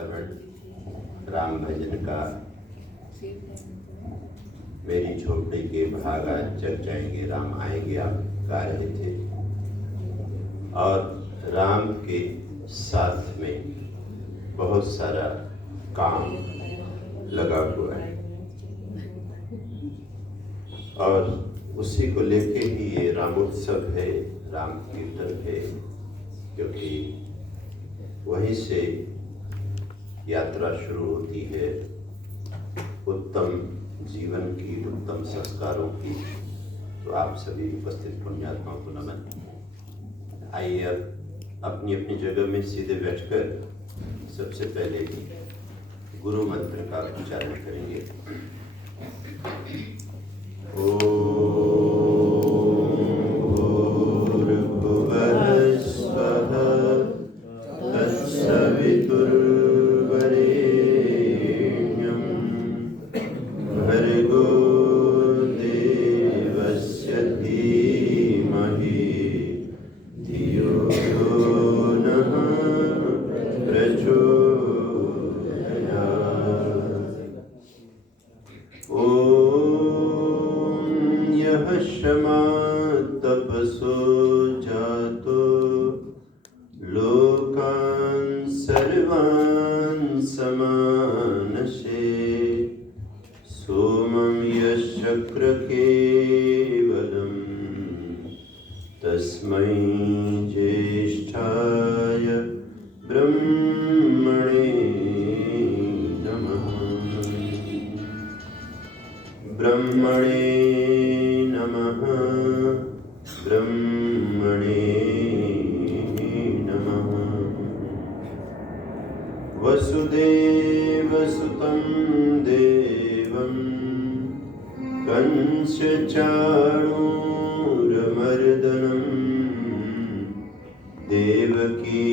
श्रवण राम भजन का मेरी झोपड़ी के भाग आज जग जाएंगे, राम आएंगे आप गा रहे थे। और राम के साथ में बहुत सारा काम लगा हुआ है और उसी को लेके ही ये रामोत्सव है, राम कीर्तन है, क्योंकि वहीं से यात्रा शुरू होती है उत्तम जीवन की, उत्तम संस्कारों की। तो आप सभी उपस्थित पुण्यात्माओं को नमन। आइए अब अपनी अपनी जगह में सीधे बैठकर सबसे पहले गुरु मंत्र का उच्चारण करेंगे। क्षमा तपसो जातो लोकान् सर्वान् समानसे सोमं यश्चक्र केवलं तस्मै ज्येष्ठाय ब्रह्मणे नमः। ब्रह्मणे नमः, ब्रह्मणे नमः। वसुदेवसुतं देवं कंसचाणूरमर्दनं देवकी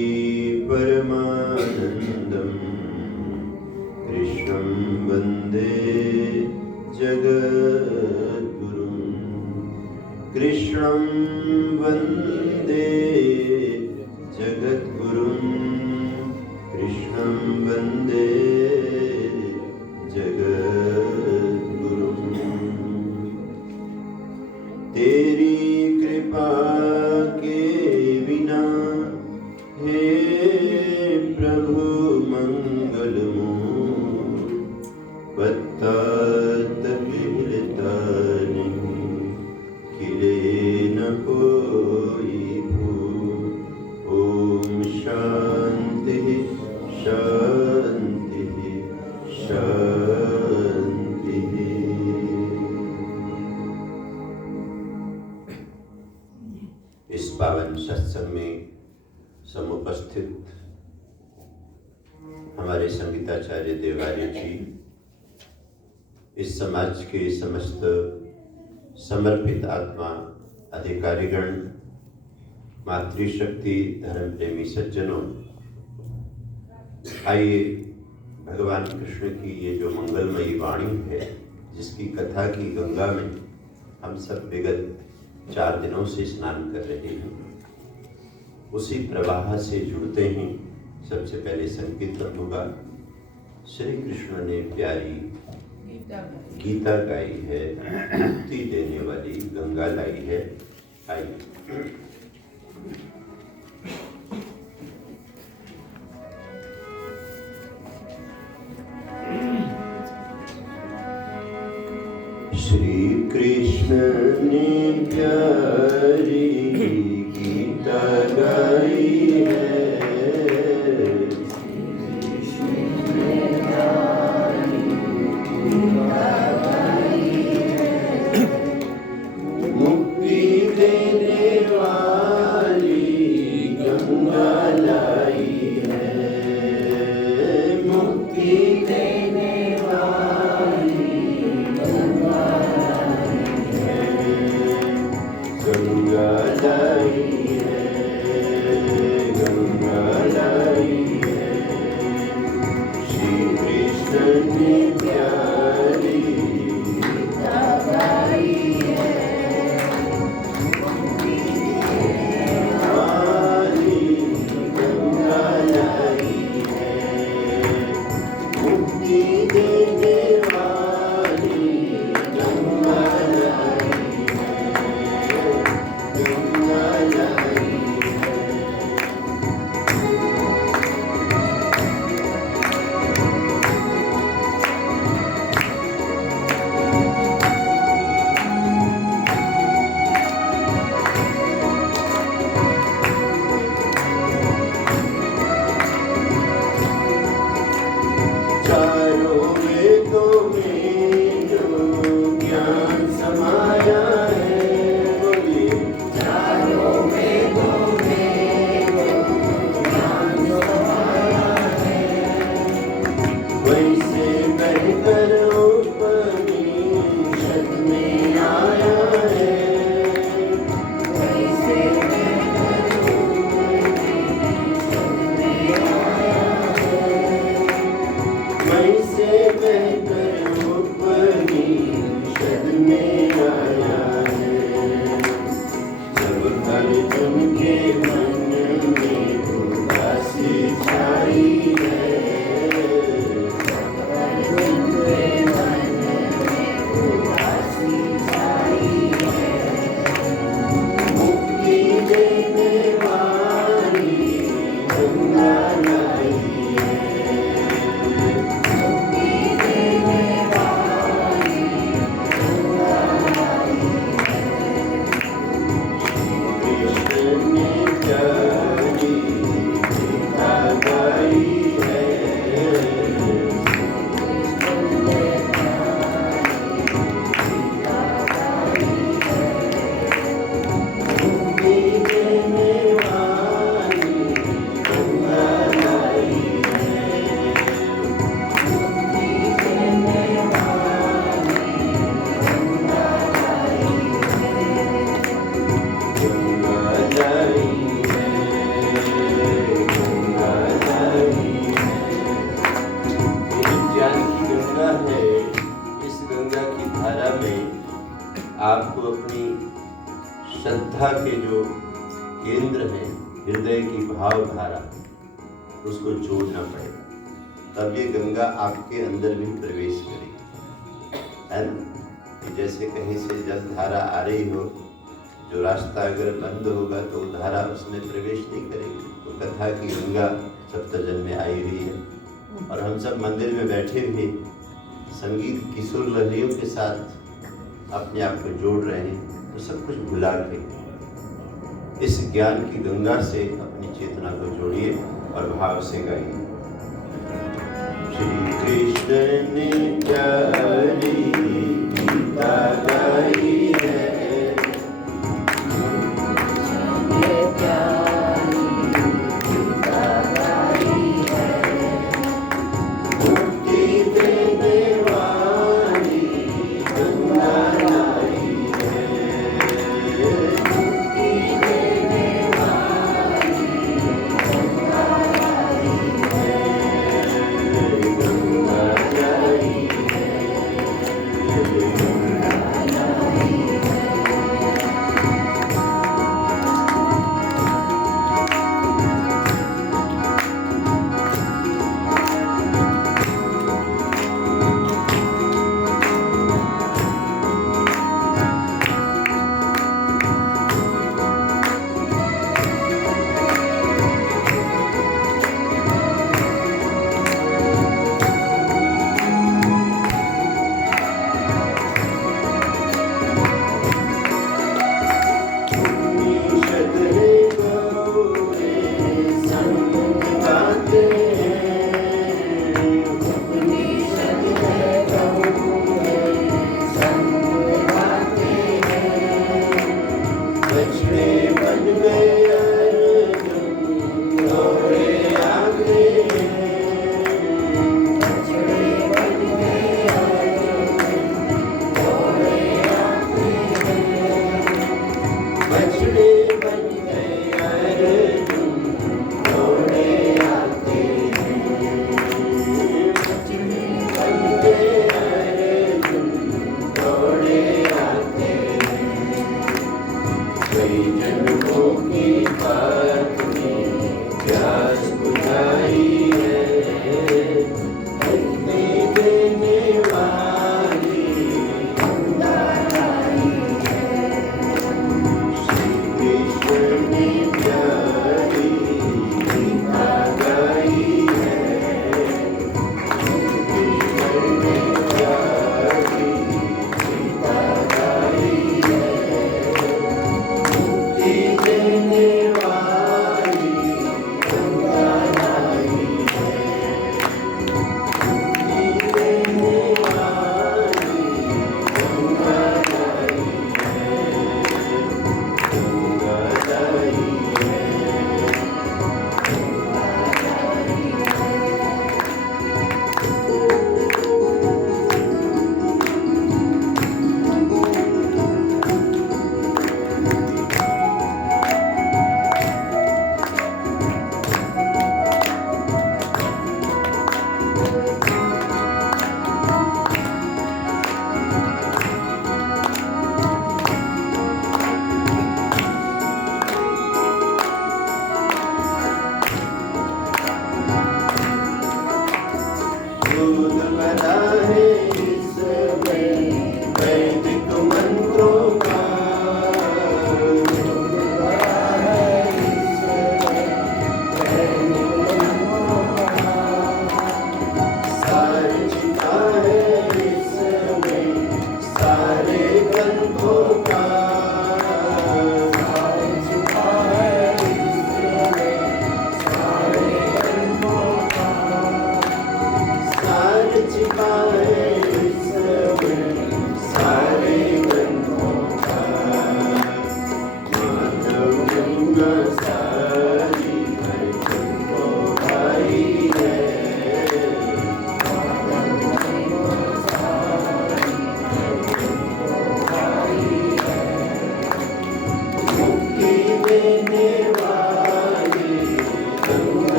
परमानन्दं कृष्णं वन्दे जगद्गुरुं। कृष्णं वन्दे जगद्गुरुं, कृष्णं वन्दे जगद्गुरुं। तेरी कृपा के बिना हे प्रभु मंगलमूर्त पत्ता तक हिलता नहीं, खिले न कोई फूल। ओम शांति शांति शांति। इस पावन सत्संग में समुपस्थित हमारे संगीताचार्य देवार्य जी, इस समाज के समस्त समर्पित आत्मा, अधिकारीगण, मातृशक्ति, धर्म प्रेमी सज्जनों, आइए भगवान कृष्ण की ये जो मंगलमयी वाणी है, जिसकी कथा की गंगा में हम सब विगत 4 दिनों से स्नान कर रहे हैं, उसी प्रवाह से जुड़ते हैं। सबसे पहले संकीर्तन होगा। श्री कृष्ण ने प्यारी गीता गाई है, मुक्ति देने वाली गंगा लाई है। आइए श्री कृष्ण ने प्यारी गीता गाई है, मुक्ति देने वाली गंगा लाई है, मुक्ति देने वाली गंगा लाई है, गंगा लाई है। श्रद्धा के जो केंद्र हैं, हृदय की भावधारा, उसको जोड़ना पड़ेगा, तब ये गंगा आपके अंदर भी प्रवेश करेगी, है ना। कि जैसे कहीं से जल धारा आ रही हो, जो रास्ता अगर बंद होगा तो धारा उसमें प्रवेश नहीं करेगी। तो कथा की गंगा सप्तजल में आई हुई है, और हम सब मंदिर में बैठे हुए संगीत की सुर लहरियों के साथ अपने आप को जोड़ रहे हैं। तो सब कुछ भुला के इस ज्ञान की गंगा से अपनी चेतना को जोड़िए और भाव से गाइए। श्री कृष्ण ने प्यारी गीता गाई है,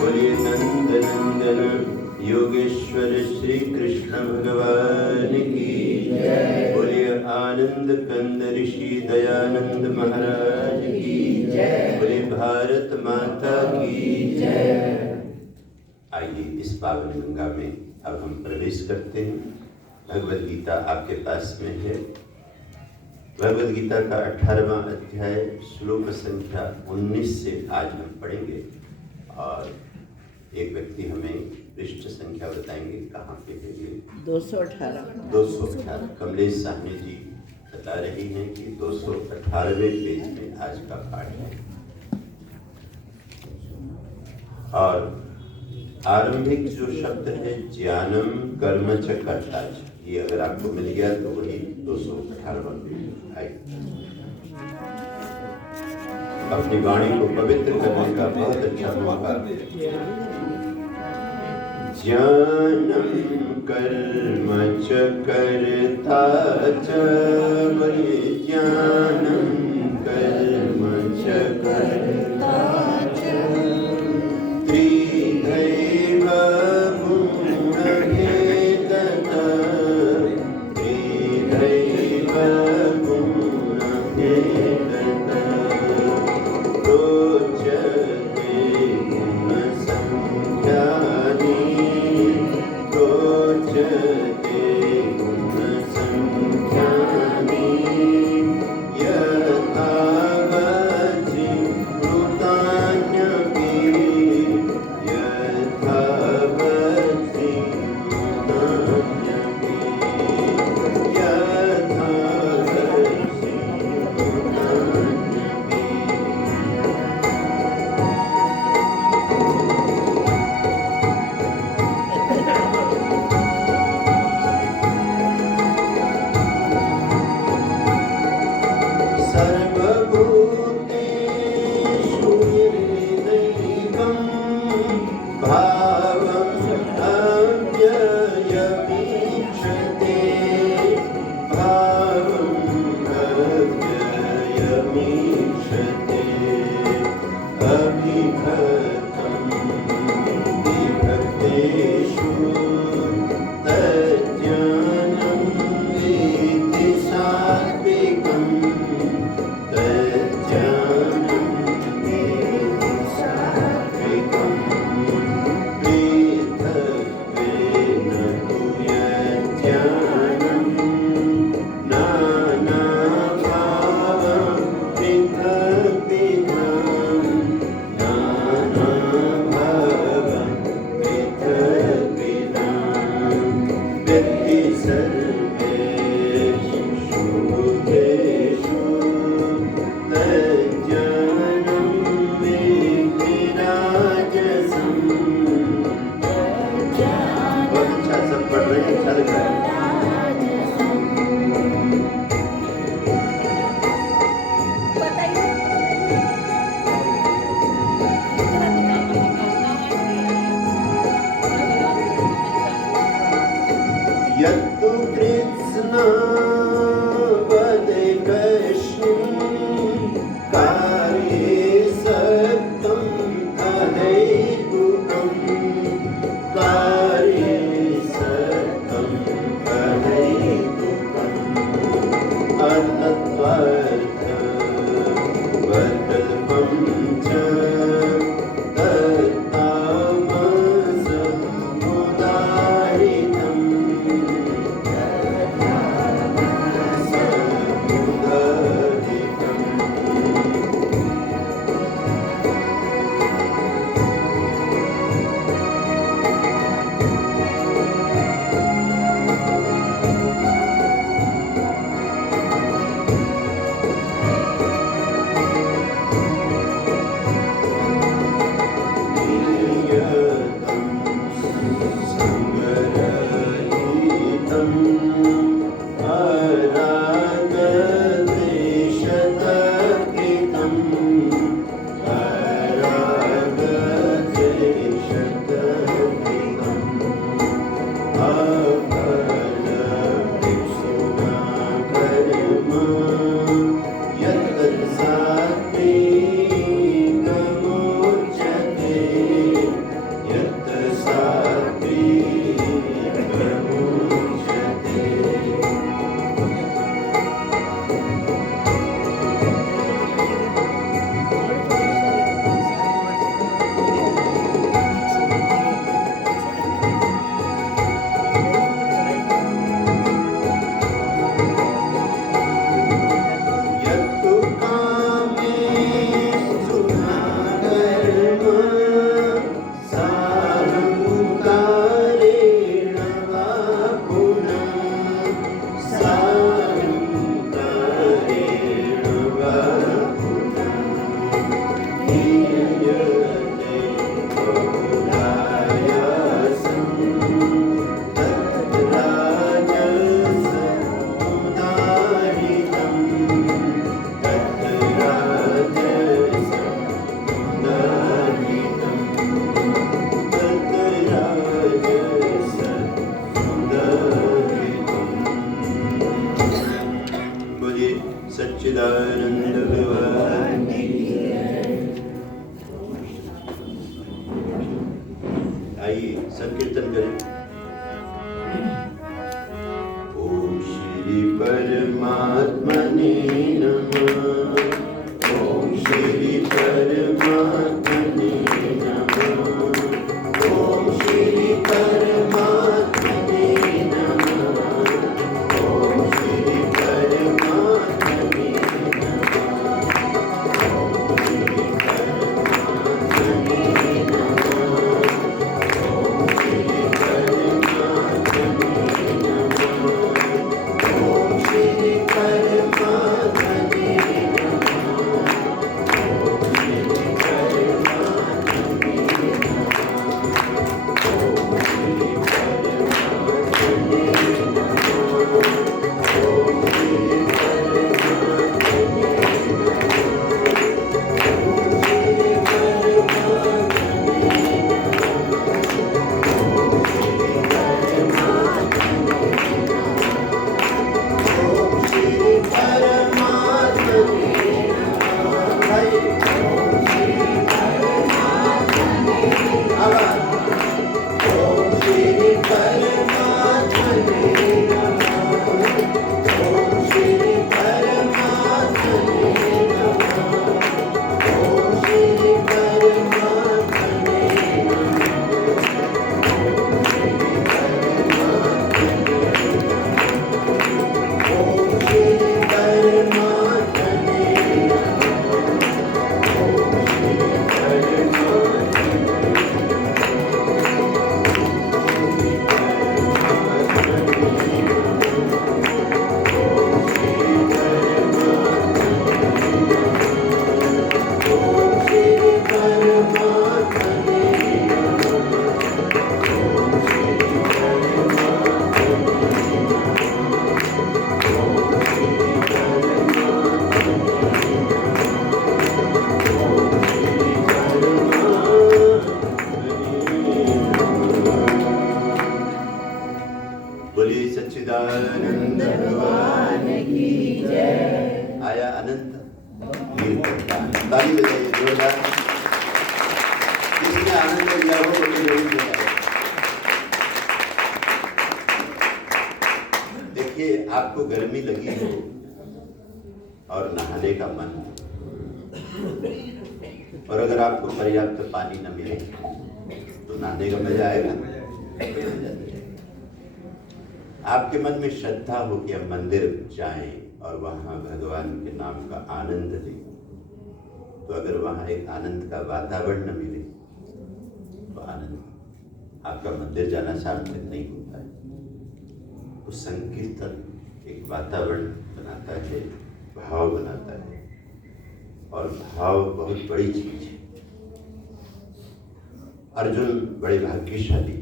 बोलिए नंद नंदन योगेश्वर श्री कृष्ण भगवान की जय। बोलिए आनंद कंद ऋषि दयानंद महाराज की जय। बोलिए भारत माता की जय। आइए इस पावन गंगा में अब हम प्रवेश करते हैं। भगवद गीता आपके पास में है। भगवद गीता का 18वां अध्याय श्लोक संख्या 19 से आज हम पढ़ेंगे और एक व्यक्ति हमें पृष्ठ संख्या बताएंगे कहाँ पे है ये। 218 कमलेश साहनी जी बता रही हैं कि 218वें पेज में आज का पाठ है। और आरंभिक जो शब्द है ज्ञानम कर्म च कर्ता च, ये अगर आपको मिल गया तो वही 218वां पेज है। अपनी वाणी को पवित्र करने का बहुत अच्छा मौका। ज्ञानम कर्म च कर्ता च, बोलिए ज्ञानम कर्म च कर्ता च, त्रिदैव गुणभेदः, त्रिदैव गुणभेदः, रोचते गुणसंख्यानि, रोचते गुणसंख्यानि, यथा वज्रमृतान्यपि, यथा वज्रमृतान्यपि, यथा वज्रमृतान्यपि। सर्वभूतेषु निर्दैवं भावम् अव्ययमीक्षते, भावम् अव्ययमीक्षते, अभिभक्तं विभक्तेषु तज्ज्ञानं विद्धि सात्विकम्, तज्ज्ञानं विद्धि सात्विकम्, पृथक्त्वेन तु यज्ज्ञानं नानाभावं पृथक् विधं, नानाभावं बोलिए सच्चिदानंद भगवान की जय। आइए संकीर्तन करें। ओम श्री परमात्मने नमः। ओम श्री परमात्मने नमः। ओम श्री परमात्मने नमः। ओम श्री परमात्मने नमः। ओम श्री परमात्मने नमः। ओम श्री परमात्मने नमः। ओम श्री परमात्मने बोलिए सच्चिदानंद भगवान की जय। आया अनंत कीर्तन। ताली बजाइए जोरदार। किसने आनंद लिया हो तो जरूर बताइए। देखिए आपको गर्मी लगी हो और नहाने का मन और अगर आपको पर्याप्त पानी न मिले तो नहाने का मजा आएगा। आपके मन में श्रद्धा हो कि हम मंदिर जाएं और वहाँ भगवान के नाम का आनंद लें, तो अगर वहाँ एक आनंद का वातावरण न मिले तो आनंद आपका मंदिर जाना सार्थक नहीं होता है। तो संकीर्तन एक वातावरण बनाता है, भाव बनाता है और भाव बहुत बड़ी चीज है। अर्जुन बड़े भाग्यशाली,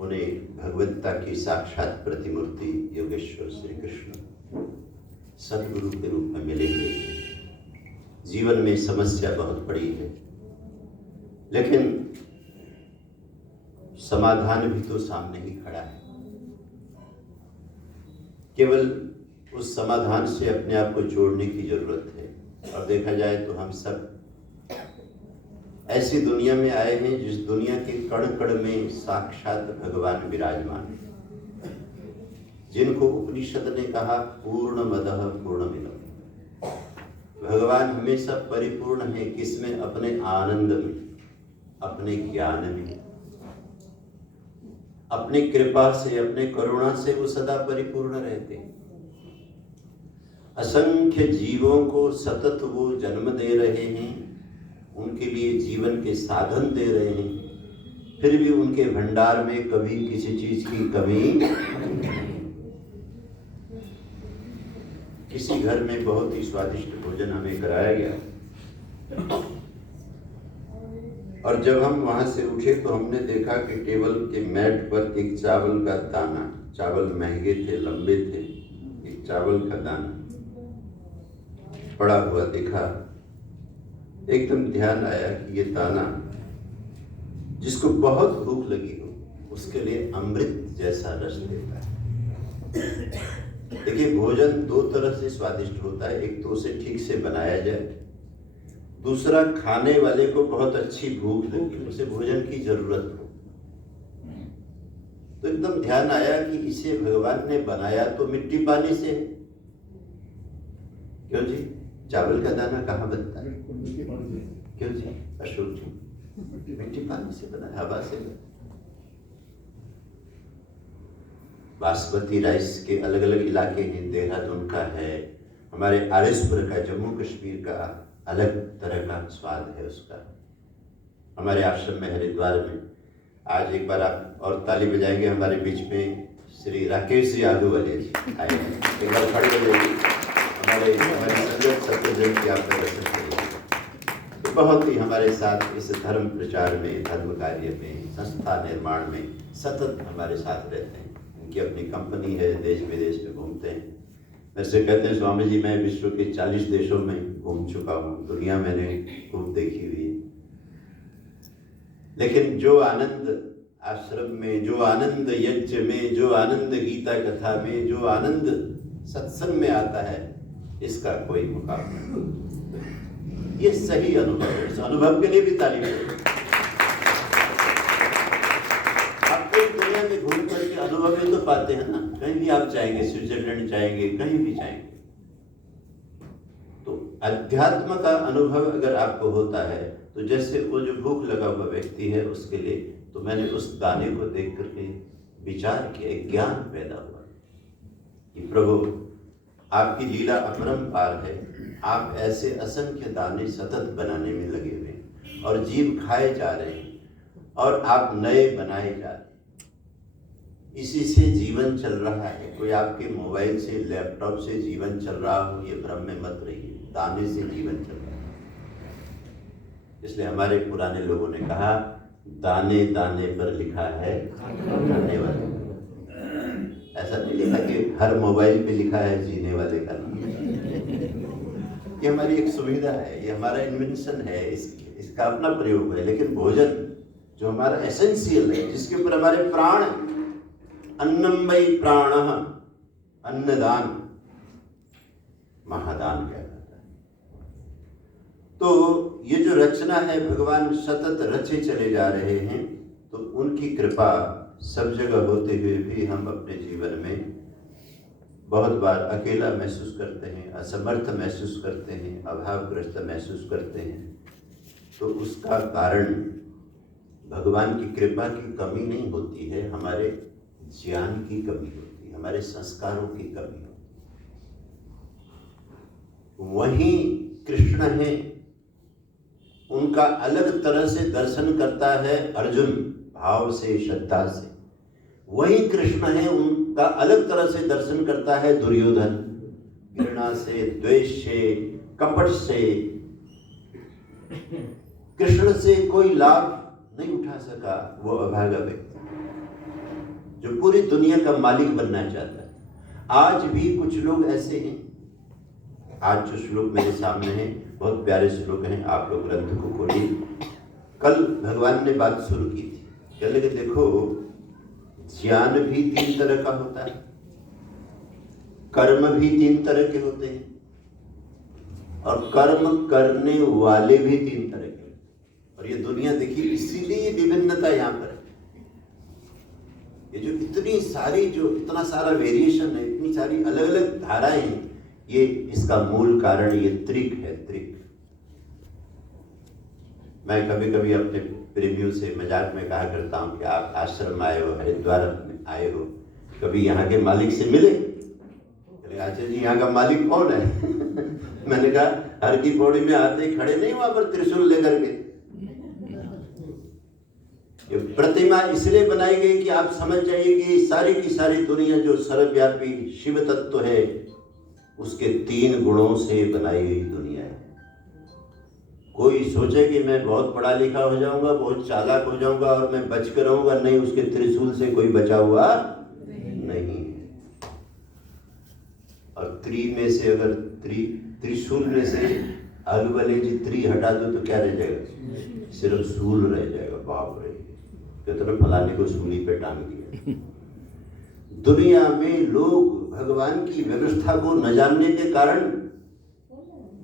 उन्हें भगवत्ता की साक्षात प्रतिमूर्ति योगेश्वर श्री कृष्ण सदगुरु के रूप में मिलेंगे। जीवन में समस्या बहुत बड़ी है, लेकिन समाधान भी तो सामने ही खड़ा है। केवल उस समाधान से अपने आप को जोड़ने की जरूरत है। और देखा जाए तो हम सब ऐसी दुनिया में आए हैं जिस दुनिया के कण कण में साक्षात भगवान विराजमान है, जिनको उपनिषद ने कहा पूर्णमदः पूर्णमिदम्। भगवान हमेशा परिपूर्ण है, किसमें? अपने आनंद में, अपने ज्ञान में, अपनी कृपा से, अपने करुणा से वो सदा परिपूर्ण रहते हैं। असंख्य जीवों को सतत वो जन्म दे रहे हैं, उनके लिए जीवन के साधन दे रहे हैं, फिर भी उनके भंडार में कभी किसी चीज की कमी। किसी घर में बहुत ही स्वादिष्ट भोजन हमें कराया गया और जब हम वहां से उठे तो हमने देखा कि टेबल के मैट पर एक चावल का दाना, चावल महंगे थे, लंबे थे, एक चावल का दाना पड़ा हुआ दिखा। एकदम ध्यान आया कि ये दाना जिसको बहुत भूख लगी हो उसके लिए अमृत जैसा रस देता है। देखिए, भोजन दो तरह से स्वादिष्ट होता है। एक तो उसे ठीक से बनाया जाए, दूसरा खाने वाले को बहुत अच्छी भूख लगी, उसे भोजन की जरूरत हो। तो एकदम ध्यान आया कि इसे भगवान ने बनाया तो मिट्टी पानी से है। क्यों जी? चावल का दाना कहाँ बनता है? क्यों जी? अशोक जी, मिट्टी पानी से बना, हवा से बना। बासमती राइस के अलग अलग इलाके हैं, देहरादून का है, हमारे आरएसपुर का, जम्मू कश्मीर का अलग तरह का स्वाद है उसका। हमारे आश्रम में हरिद्वार में आज एक बार आप और ताली बजाएंगे, हमारे बीच में श्री राकेश जी आलूवालिया जी आए हैं, एक बार खड़े हो जाइए। हमारे संगत सत्यजन की आप दर्शन करिए। तो बहुत ही हमारे साथ इस धर्म प्रचार में, धर्म कार्य में, संस्था निर्माण में सतत हमारे साथ रहते हैं। उनकी अपनी कंपनी है, देश विदेश में घूमते हैं। वैसे कहते हैं स्वामी जी, मैं विश्व के 40 देशों में घूम चुका हूँ, दुनिया मैंने खूब देखी हुई है। लेकिन जो आनंद आश्रम में, जो आनंद यज्ञ में, जो आनंद गीता कथा में, जो आनंद सत्संग में आता है, इसका कोई मुकाबला नहीं। ये सही अनुभव है। इस अनुभव के लिए भी ताली बजाइए। आप तो दुनिया में घूम करके अनुभव ही तो पाते हैं ना। कहीं भी आप जाएंगे, स्विट्जरलैंड जाएंगे, कहीं भी जाएंगे, तो अध्यात्म का अनुभव अगर आपको होता है तो जैसे वो जो भूख लगा हुआ व्यक्ति है उसके लिए, तो मैंने उस दाने को देख करके विचार किया, ज्ञान पैदा हुआ कि प्रभु आपकी लीला अपरंपार है। आप ऐसे असंख्य दाने सतत बनाने में लगे हुए हैं और जीव खाए जा रहे हैं और आप नए बनाए जा रहे हैं। इसी से जीवन चल रहा है। कोई आपके मोबाइल से, लैपटॉप से जीवन चल रहा हो, ये भ्रम में मत रहिए। दाने से जीवन चल रहा है। इसलिए हमारे पुराने लोगों ने कहा, दाने दाने पर लिखा है खाने वाले। ऐसा नहीं लिखा कि हर मोबाइल पे लिखा है जीने वाले का नाम। ये हमारी एक सुविधा है, ये हमारा इन्वेंशन है, इसका अपना प्रयोग है। लेकिन भोजन जो हमारा एसेंशियल है, जिसके ऊपर हमारे प्राण, अन्नम वै प्राणः, अन्नदान महादान कहलाता है। तो ये जो रचना है, भगवान सतत रचे चले जा रहे हैं। तो उनकी कृपा सब जगह होते हुए भी हम अपने जीवन में बहुत बार अकेला महसूस करते हैं, असमर्थ महसूस करते हैं, अभावग्रस्त महसूस करते हैं। तो उसका कारण भगवान की कृपा की कमी नहीं होती है, हमारे ज्ञान की कमी होती है, हमारे संस्कारों की कमी होती है। वहीं कृष्ण है, उनका अलग तरह से दर्शन करता है अर्जुन, भाव से, श्रद्धा से। वही कृष्ण है, उनका अलग तरह से दर्शन करता है दुर्योधन, घृणा से, द्वेष से, कपट से। कृष्ण से कोई लाभ नहीं उठा सका वो अभागा व्यक्ति जो पूरी दुनिया का मालिक बनना चाहता है। आज भी कुछ लोग ऐसे हैं। आज जो श्लोक मेरे सामने हैं बहुत प्यारे श्लोक हैं, आप लोग ग्रंथ को खोलिए। कल भगवान ने बात शुरू की थी, कहने लगे देखो, ज्ञान भी 3 तरह का होता है, कर्म भी 3 तरह के होते हैं, और कर्म करने वाले भी 3 तरह के होते हैं। और ये दुनिया देखिए, इसीलिए विभिन्नता यहाँ पर है। ये जो इतनी सारी, जो इतना सारा वेरिएशन है, इतनी सारी अलग अलग धाराएं हैं, ये इसका मूल कारण ये त्रिक है, त्रिक। मैं कभी कभी अपने प्रेमियों से मजाक में कहा करता हूँ कि आप आश्रम आए हो, हरिद्वार आए हो, कभी यहाँ के मालिक से मिले? अच्छा जी, यहाँ का मालिक कौन है? मैंने कहा, हर की पौड़ी में आते ही खड़े नहीं वहां पर त्रिशूल लेकर के। ये प्रतिमा इसलिए बनाई गई कि आप समझ जाइए कि सारी की सारी दुनिया जो सर्वव्यापी शिव तत्व है, उसके 3 गुणों से बनाई गई दुनिया है। कोई सोचे कि मैं बहुत पढ़ा लिखा हो जाऊंगा, बहुत चालाक हो जाऊंगा और मैं बच कर रहूंगा, नहीं, उसके त्रिशूल से कोई बचा हुआ नहीं। और में से अगर त्रिशूल में से आलूवाले जी 3 हटा दो तो क्या रह जाएगा? सिर्फ सूल रह जाएगा। बाप रे, कितने फलाने को सूली पे टांग दिया। दुनिया में लोग भगवान की व्यवस्था को न जानने के कारण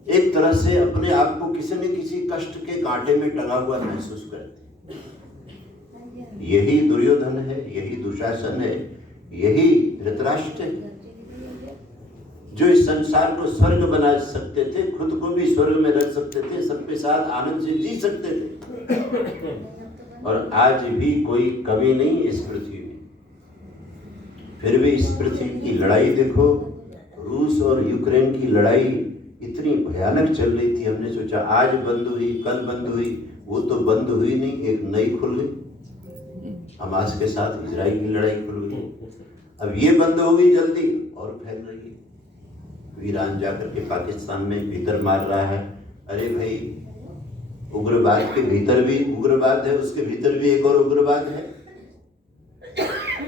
एक तरह से अपने आप को किसी न किसी कष्ट के कांटे में टंगा हुआ महसूस करते हैं। यही दुर्योधन है, यही दुशासन है, यही धृतराष्ट्र है, जो इस संसार को स्वर्ग बना सकते थे, खुद को भी स्वर्ग में रख सकते थे, सबके साथ आनंद से जी सकते थे। और आज भी कोई कमी नहीं इस पृथ्वी में। फिर भी इस पृथ्वी की लड़ाई देखो, रूस और यूक्रेन की लड़ाई इतनी भयानक चल रही थी, हमने सोचा आज बंद हुई, कल बंद हुई, वो तो बंद हुई नहीं, एक नई खुल गई। हमास के साथ इजराइल की लड़ाई खुल गई। अब ये बंद हो गई जल्दी और फैल रही है। ईरान जाकर के पाकिस्तान में भीतर मार रहा है। अरे भाई, उग्रवाद के भीतर भी उग्रवाद है, उसके भीतर भी एक और उग्रवाद है।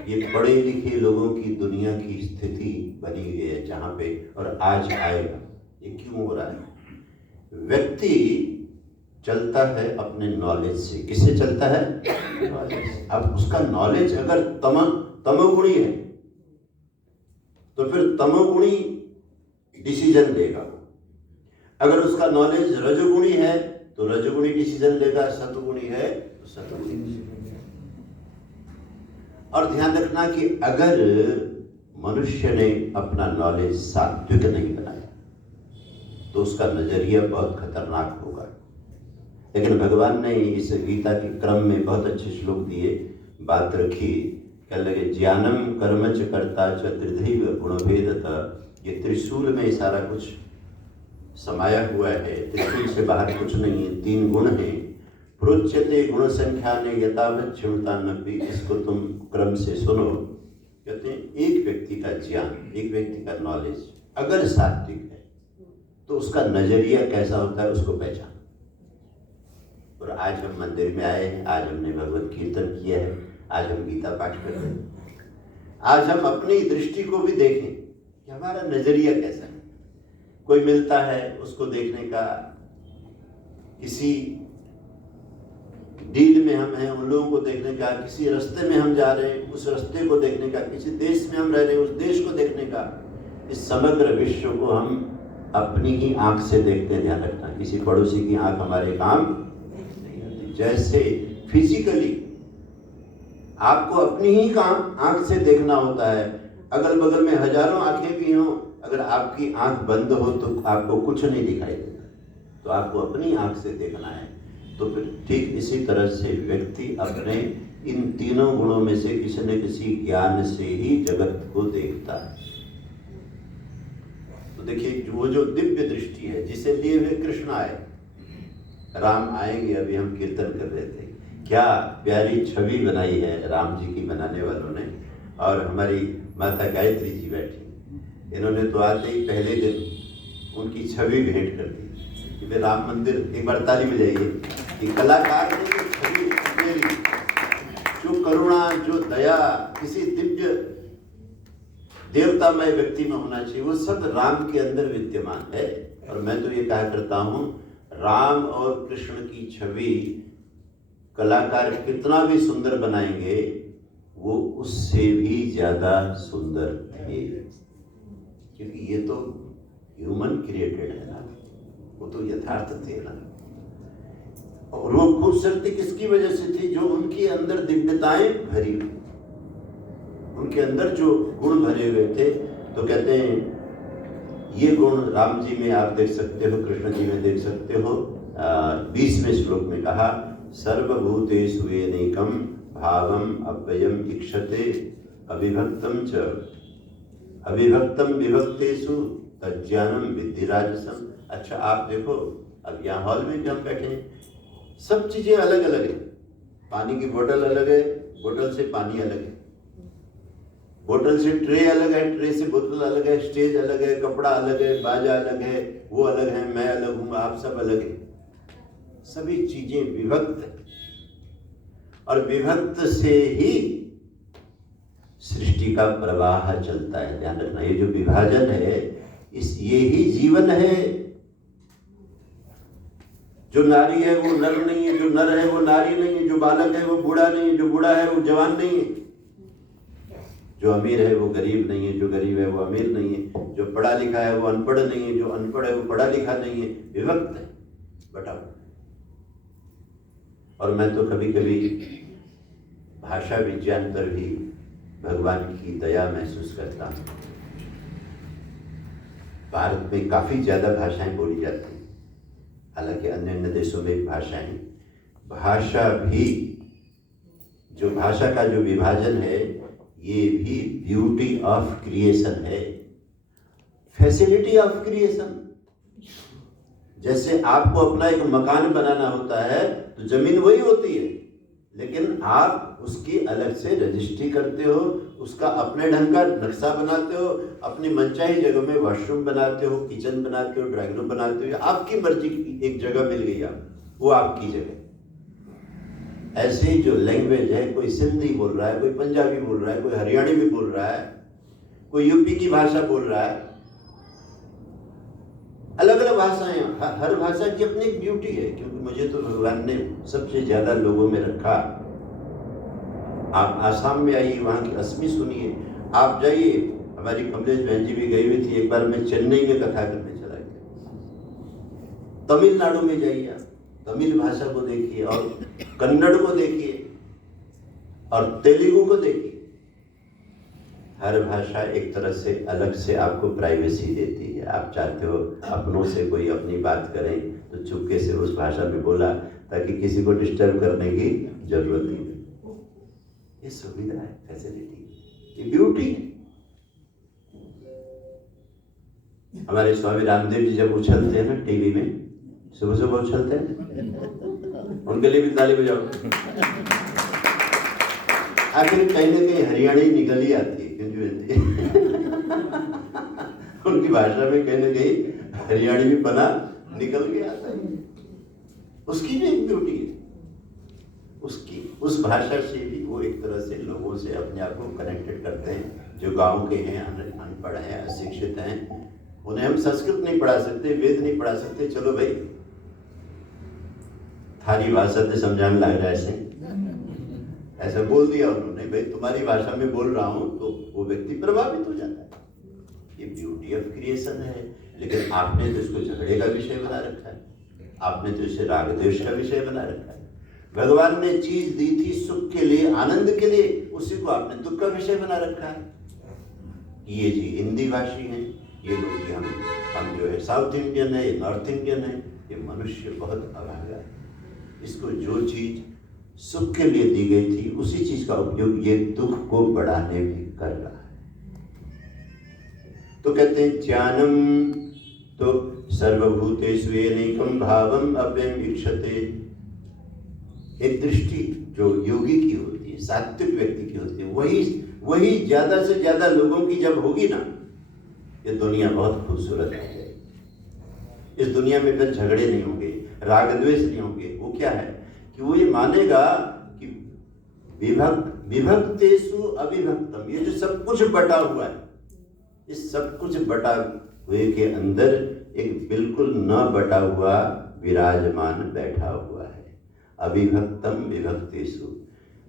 ये पढ़े लिखे लोगों की दुनिया की स्थिति बनी हुई है जहाँ पे, और आज आएगा। ये क्यों हो रहा है? व्यक्ति चलता है अपने नॉलेज से। किससे चलता है? नॉलेज। अब उसका नॉलेज अगर तमोगुणी है तो फिर तमोगुणी डिसीजन लेगा। अगर उसका नॉलेज रजोगुणी है तो रजोगुणी डिसीजन लेगा, सतगुणी है तो सतगुणी डिसीजन लेगा। और ध्यान रखना कि अगर मनुष्य ने अपना नॉलेज सात्विक नहीं बनाया तो उसका नजरिया बहुत खतरनाक होगा। लेकिन भगवान ने इस गीता के क्रम में बहुत अच्छे श्लोक दिए, बात रखी। कह लगे ज्ञानम कर्म च कर्ता च त्रिधैव गुणभेदतः। ये त्रिशूल में सारा कुछ समाया हुआ है, त्रिशूल से बाहर कुछ नहीं है। 3 गुण है। प्रोच्यते गुण संख्या ने यथावत क्षमता नपी। इसको तुम क्रम से सुनो। कहते हैं एक व्यक्ति का ज्ञान, एक व्यक्ति का नॉलेज अगर सात्विक है तो उसका नजरिया कैसा होता है उसको पहचान। और आज हम मंदिर में आए हैं, आज हमने भगवत कीर्तन किया है, आज हम गीता पाठ कर रहे हैं। आज हम अपनी दृष्टि को भी देखें कि हमारा नजरिया कैसा है। कोई मिलता है उसको देखने का, किसी डील में हम हैं उन लोगों को देखने का, किसी रास्ते में हम जा रहे हैं उस रास्ते को देखने का, किसी देश में हम रह रहे हैं उस देश को देखने का। इस समग्र विश्व को हम अपनी ही आंख से देखते हैं। ध्यान रखना, किसी पड़ोसी की आंख हमारे काम नहीं आती। जैसे फिजिकली आपको अपनी ही आंख से देखना होता है, अगल बगल में हजारों आंखें भी हों, अगर आपकी आंख बंद हो तो आपको कुछ नहीं दिखाई देता। तो आपको अपनी आंख से देखना है। तो फिर ठीक इसी तरह से व्यक्ति अपने इन तीनों गुणों में से किसी न किसी ज्ञान से ही जगत को देखता है। तो देखिए वो जो दिव्य दृष्टि है जिसे लिए हुए कृष्ण आए, राम आएंगे। अभी हम कीर्तन कर रहे थे, क्या प्यारी छवि बनाई है राम जी की बनाने वालों ने। और हमारी माता गायत्री जी बैठी, इन्होंने तो आते ही पहले दिन उनकी छवि भेंट कर दी कि राम मंदिर, एक बार ताली बजाइए कि कलाकार ने जो छवि मेरी, जो करुणा, जो दया किसी दिव्य देवतामय व्यक्ति में होना चाहिए, वो सब राम के अंदर विद्यमान है। और मैं तो ये कहा करता हूँ, राम और कृष्ण की छवि कलाकार कितना भी सुंदर बनाएंगे वो उससे भी ज्यादा सुंदर थे, क्योंकि ये तो ह्यूमन क्रिएटेड है ना, वो तो यथार्थ थे ना। और वो खूबसूरती किसकी वजह से थी? जो उनके अंदर दिव्यताएं भरी हुई, उनके अंदर जो गुण भरे हुए थे। तो कहते हैं ये गुण राम जी में आप देख सकते हो, कृष्ण जी में देख सकते हो। 20वें श्लोक में कहा, सर्वभूतेषु येनैकं भावम अव्ययम इक्षते अविभक्तम च अविभक्तम विभक्तेषु तज्ज्ञानम विद्धि राजसम। अच्छा आप देखो, अब यहाँ हॉल में भी हम बैठे हैं, सब चीजें अलग अलग है। पानी की बोतल अलग है, बोतल से पानी अलग है, बोतल से ट्रे अलग है, ट्रे से बोतल अलग है, स्टेज अलग है, कपड़ा अलग है, बाजा अलग है, वो अलग है, मैं अलग हूँ, आप सब अलग है। सभी चीजें विभक्त है और विभक्त से ही सृष्टि का प्रवाह चलता है। ध्यान रखना, ये जो विभाजन है ये ही जीवन है। जो नारी है वो नर नहीं है, जो नर है वो नारी नहीं है, जो बालक है वो बूढ़ा नहीं है, जो बूढ़ा है वो जवान नहीं है। जो अमीर है वो गरीब नहीं है, जो गरीब है वो अमीर नहीं है, जो पढ़ा लिखा है वो अनपढ़ नहीं है, जो अनपढ़ है वो पढ़ा लिखा नहीं है, विभक्त है, बटा। और मैं तो कभी कभी भाषा विज्ञान पर भी भगवान की दया महसूस करता हूँ। भारत में काफी ज्यादा भाषाएं बोली जाती हैं, हालांकि अन्य अन्य देशों में भाषाएं, भाषा भी, जो भाषा का जो विभाजन है ये भी ब्यूटी ऑफ क्रिएशन है, फैसिलिटी ऑफ क्रिएशन। जैसे आपको अपना एक मकान बनाना होता है तो जमीन वही होती है, लेकिन आप उसकी अलग से रजिस्ट्री करते हो, उसका अपने ढंग का नक्शा बनाते हो, अपनी मनचाही जगह में वॉशरूम बनाते हो, किचन बनाते हो, ड्राइंग रूम बनाते हो, आपकी मर्जी की एक जगह मिल गई आपको, वो आपकी जगह। ऐसे ही जो लैंग्वेज है, कोई सिंधी बोल रहा है, कोई पंजाबी बोल रहा है, कोई हरियाणी भी बोल रहा है, कोई यूपी की भाषा बोल रहा है, अलग अलग भाषाएं, हर भाषा की अपनी एक ब्यूटी है। क्योंकि मुझे तो भगवान ने सबसे ज्यादा लोगों में रखा। आप आसाम में आइए, वहाँ की असमी सुनिए, आप जाइए, हमारी कमलेश बहन जी भी गई हुई थी, एक बार मैं चेन्नई में कथा करने चला गया। तमिलनाडु में जाइए, आप तमिल भाषा को देखिए, और कन्नड़ को देखिए, और तेलुगु को देखिए। हर भाषा एक तरह से अलग से आपको प्राइवेसी देती है। आप चाहते हो अपनों से कोई अपनी बात करें तो चुपके से उस भाषा में बोला, ताकि किसी को डिस्टर्ब करने की जरूरत नहीं। ये सुविधा है, फैसिलिटी, ये ब्यूटी है। हमारे स्वामी रामदेव जी जब उछलते हैं ना टीवी में, सुबह सुबह उछलते हैं, उनके लिए भी ताली बजाओ। आखिर कहीं ना कहीं हरियाणी निकल ही आती है, उनकी भाषा में कहीं ना कहीं हरियाणी भी पना निकल के आता है। उसकी भी एक ब्यूटी है, उसकी उस भाषा से भी वो एक तरह से लोगों से अपने आप को कनेक्टेड करते हैं। जो गांव के हैं, अनपढ़ हैं, अशिक्षित हैं, उन्हें हम संस्कृत नहीं पढ़ा सकते, वेद नहीं पढ़ा सकते, चलो भाई थारी भाषा से समझाने लग रहा है, ऐसा बोल दिया उन्होंने, भाई तुम्हारी भाषा में बोल रहा हूं, तो वो व्यक्ति प्रभावित हो जाता है। ये ब्यूटी ऑफ क्रिएशन है। लेकिन आपने तो इसको झगड़े का विषय बना रखा है, आपने तो इसे राग द्वेष का विषय बना रखा है। भगवान ने चीज दी थी सुख के लिए, आनंद के लिए, उसी को आपने दुख का विषय बना रखा है। ये जी हिंदी भाषी हैं, ये लोग जी हम जो है साउथ इंडियन है, नॉर्थ इंडियन है। ये मनुष्य बहुत अभागा है। इसको जो चीज सुख के लिए दी गई थी, उसी चीज का उपयोग ये दुख को बढ़ाने में कर रहा है। तो कहते हैं ज्ञानम तो सर्वभूतेषु येनैकं भावम अव्ययम् ईक्षते। एक दृष्टि जो योगी की होती है, सात्विक व्यक्ति की होती है, वही ज्यादा से ज्यादा लोगों की जब होगी ना, ये दुनिया बहुत खूबसूरत हो जाएगी। इस दुनिया में फिर झगड़े नहीं होंगे, राग द्वेष नहीं होंगे। वो क्या है कि वो ये मानेगा कि विभक्तेषु अविभक्तम, ये जो सब कुछ बटा हुआ है, इस सब कुछ बटा हुए के अंदर एक बिल्कुल न बटा हुआ विराजमान बैठा हुआ है। अविभक्तम विभक्तेषु,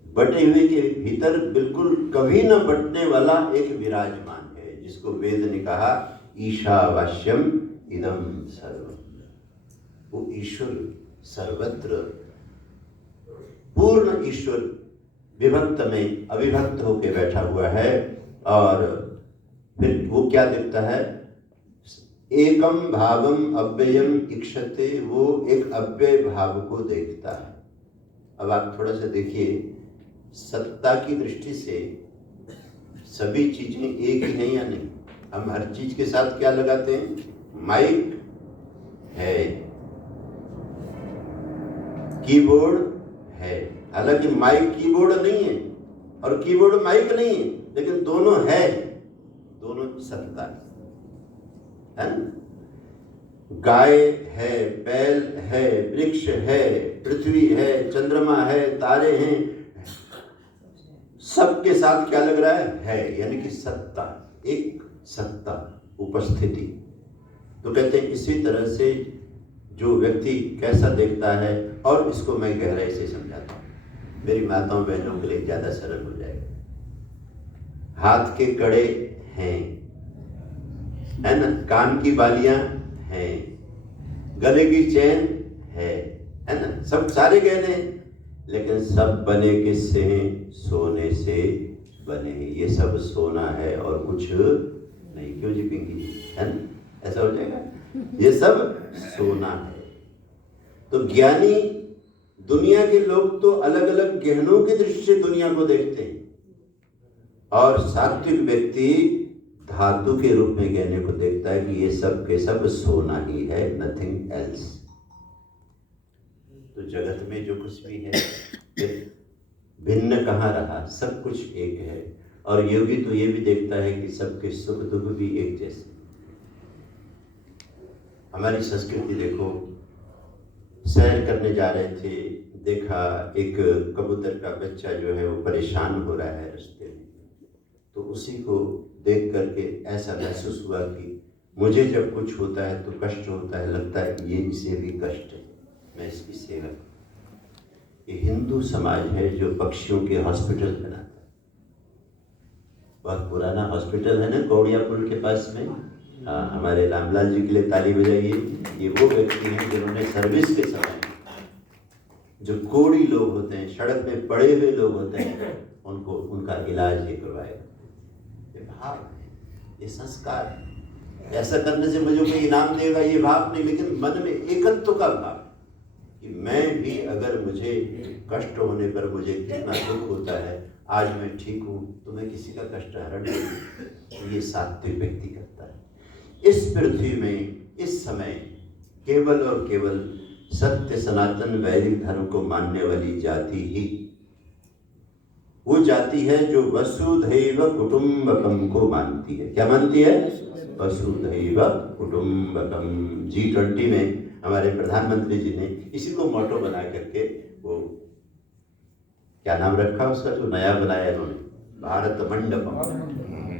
बटे हुए के भीतर बिल्कुल कभी न बटने वाला एक विराजमान है, जिसको वेद ने कहा ईशावास्यम इदम सर्वम। वो ईश्वर सर्वत्र, पूर्ण ईश्वर विभक्त में अविभक्त होकर बैठा हुआ है। और फिर वो क्या देखता है, एकम भावम अव्ययम इक्षते, वो एक अव्यय भाव को देखता है। अब आप थोड़ा सा देखिए, सत्ता की दृष्टि से सभी चीजें एक ही हैं या नहीं? हम हर चीज के साथ क्या लगाते हैं? माइक है, कीबोर्ड है। हालांकि माइक कीबोर्ड नहीं है और कीबोर्ड माइक नहीं है, लेकिन दोनों है, दोनों सत्ता है ना? गाय है, बैल है, वृक्ष है, पृथ्वी है, चंद्रमा है, तारे हैं, सबके साथ क्या लग रहा है, यानी कि सत्ता, एक सत्ता, उपस्थिति। तो कहते हैं इसी तरह से जो व्यक्ति कैसा देखता है, और इसको मैं गहराई से समझाता हूँ, मेरी माताओं बहनों के लिए ज्यादा सरल हो जाएगा। हाथ के कड़े हैं, है ना, कान की बालियां हैं, गले की चैन है ना, सब सारे गहने हैं, लेकिन सब बने किससे हैं? सोने से बने हैं। ये सब सोना है और कुछ नहीं। क्यों जी पिंकी जी, है ना, ऐसा हो जाएगा? ये सब सोना है। तो ज्ञानी दुनिया के लोग तो अलग अलग गहनों की दृष्टि से दुनिया को देखते हैं, और सात्विक व्यक्ति धातु के रूप में गहने को देखता है कि ये सब के सब सोना ही है, नथिंग एल्स। तो जगत में जो कुछ भी है भिन्न कहाँ रहा, सब कुछ एक है। और योगी तो ये भी देखता है कि सबके सुख दुख भी एक जैसे। हमारी संस्कृति देखो, सैर करने जा रहे थे, देखा एक कबूतर का बच्चा जो है वो परेशान हो रहा है रास्ते में, तो उसी को देख करके ऐसा महसूस हुआ कि मुझे जब कुछ होता है तो कष्ट होता है, लगता है कि ये इसे भी कष्ट है, मैं इसकी सेवा। ये हिंदू समाज है जो पक्षियों के हॉस्पिटल बनाता है। बहुत पुराना हॉस्पिटल है ना कौड़िया पुल के पास में। हमारे रामलाल जी के लिए ताली बजाइए। ये वो व्यक्ति हैं जिन्होंने सर्विस के समय जो कोड़ी लोग होते हैं, सड़क में पड़े हुए लोग होते हैं, उनको उनका इलाज ये करवाएगा। ये भाव है, ये संस्कार है। ऐसा करने से मुझे कोई इनाम देगा ये भाव नहीं, लेकिन मन में एकत्व का भाव कि मैं भी, अगर मुझे कष्ट होने पर मुझे कितना दुख होता है, आज मैं ठीक हूँ तो मैं किसी का कष्ट हरण नहीं। ये सात्विक व्यक्ति करता है। इस पृथ्वी में इस समय केवल और केवल सत्य सनातन वैदिक धर्म को मानने वाली जाति ही वो जाति है जो वसुधैव कुटुंबकम को मानती है। क्या मानती है? वसुधैव कुटुंबकम। G20 में हमारे प्रधानमंत्री जी ने इसी को मोटो बना करके, वो क्या नाम रखा उसका जो नया बनाया इन्होंने, भारत मंडपम।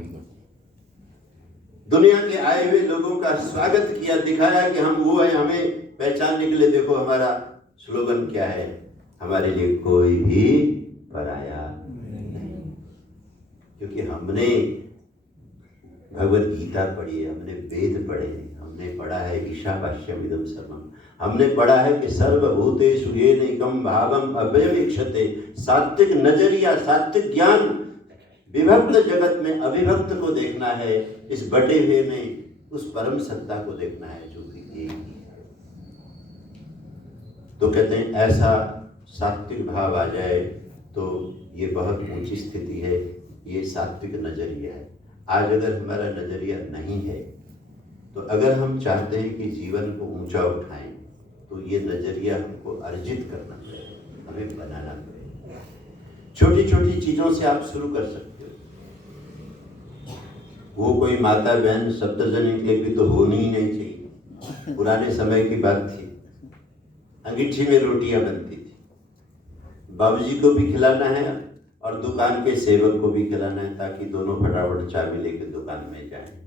दुनिया के आए हुए लोगों का स्वागत किया, दिखाया कि हम वो हैं, हमें पहचानने के लिए देखो हमारा स्लोगन क्या है, हमारे लिए कोई भी पराया नहीं। क्योंकि हमने भगवत गीता पढ़ी है, हमने वेद पढ़े हैं, हमने पढ़ा है ईशावास्यम इदं सर्वम, हमने पढ़ा है कि सर्वभूतेषु येनैकं भावम् अव्ययमीक्षते। सात्विक नजरिया, सात्विक ज्ञान विभक्त जगत में अविभक्त को देखना है, इस बटे हुए में उस परम सत्ता को देखना है जो भी एक ही है। तो कहते हैं ऐसा सात्विक भाव आ जाए तो ये बहुत ऊंची स्थिति है, ये सात्विक नजरिया है। आज अगर हमारा नजरिया नहीं है, तो अगर हम चाहते हैं कि जीवन को ऊंचा उठाएं, तो ये नजरिया हमको अर्जित करना पड़ेगा, हमें बनाना पड़ेगा। छोटी छोटी चीजों से आप शुरू कर सकते हो। वो कोई माता बहन सप्तजनी की तो होनी ही नहीं चाहिए। पुराने समय की बात थी, अंगीठी में रोटियां बनती थी, बाबूजी को भी खिलाना है और दुकान के सेवक को भी खिलाना है, ताकि दोनों फटाफट चाबी लेकर दुकान में जाएं।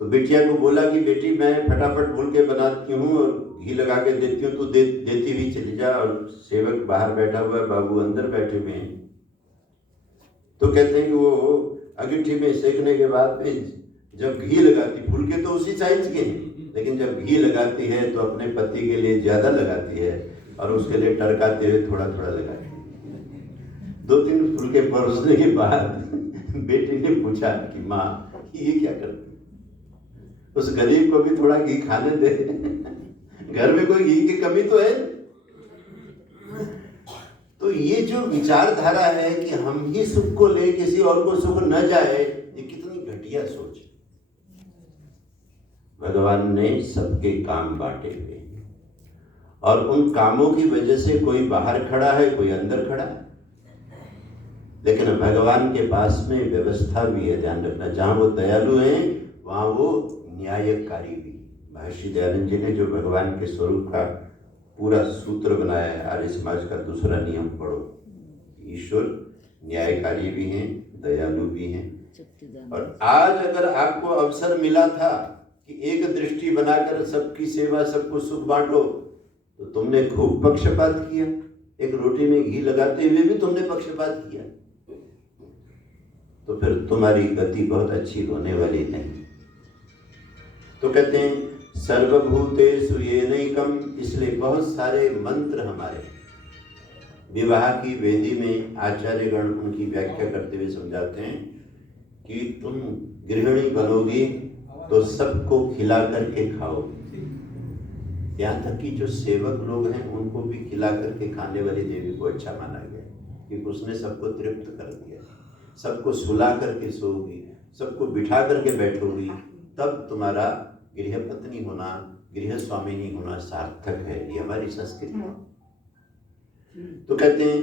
तो बेटिया को बोला कि बेटी मैं फटाफट भूल के बनाती हूँ और घी लगा के देती हूँ, तो देती हुई चली जा। और सेवक बाहर बैठा हुआ है, बाबू अंदर बैठे हुए हैं। तो कहते हैं कि वो अंगीठी में सेकने के बाद में जब घी लगाती, फुलके तो उसी साइज के हैं, लेकिन जब घी लगाती है तो अपने पति के लिए ज्यादा लगाती है और उसके लिए टरकाते हुए थोड़ा थोड़ा लगाती है। 2-3 फुलके परोसने के बाद बेटी ने पूछा कि माँ ये क्या करती, उस गरीब को भी थोड़ा घी खाने दे, घर में कोई घी की कमी तो है। तो ये जो विचारधारा है कि हम ही सुख को ले, किसी और को सुख न जाए, ये कितनी घटिया सोच है। भगवान ने सबके काम बांटे हुए हैं और उन कामों की वजह से कोई बाहर खड़ा है, कोई अंदर खड़ा है, लेकिन भगवान के पास में व्यवस्था भी है। ध्यान रखना, जहां वो दयालु हैं वहां वो न्यायकारी भी। महर्षि दयानंद जी ने जो भगवान के स्वरूप का पूरा सूत्र बनाया है, आर्य समाज का दूसरा नियम पढ़ो, ईश्वर न्यायकारी भी हैं, दयालु भी हैं। और आज अगर आपको अवसर मिला था कि एक दृष्टि बनाकर सबकी सेवा, सबको सुख बांटो, तो तुमने खूब पक्षपात किया। एक रोटी में घी लगाते हुए भी तुमने पक्षपात किया। तो फिर तुम्हारी गति बहुत अच्छी होने वाली नहीं। तो कहते हैं सर्वभूतेषु येनैकम्, इसलिए बहुत सारे मंत्र हमारे विवाह की वेदी में आचार्यगण उनकी व्याख्या करते हुए समझाते हैं कि तुम गृहिणी बनोगी तो सबको खिला करके खाओ। यहाँ तक कि जो सेवक लोग हैं उनको भी खिला करके खाने वाली देवी को अच्छा माना गया, कि उसने सबको तृप्त कर दिया। सबको सुला करके सोओगी, सबको बिठा करके बैठोगी, तब तुम्हारा गृह पत्नी होना, गृह स्वामिनी होना सार्थक है। ये हमारी संस्कृति है। तो कहते हैं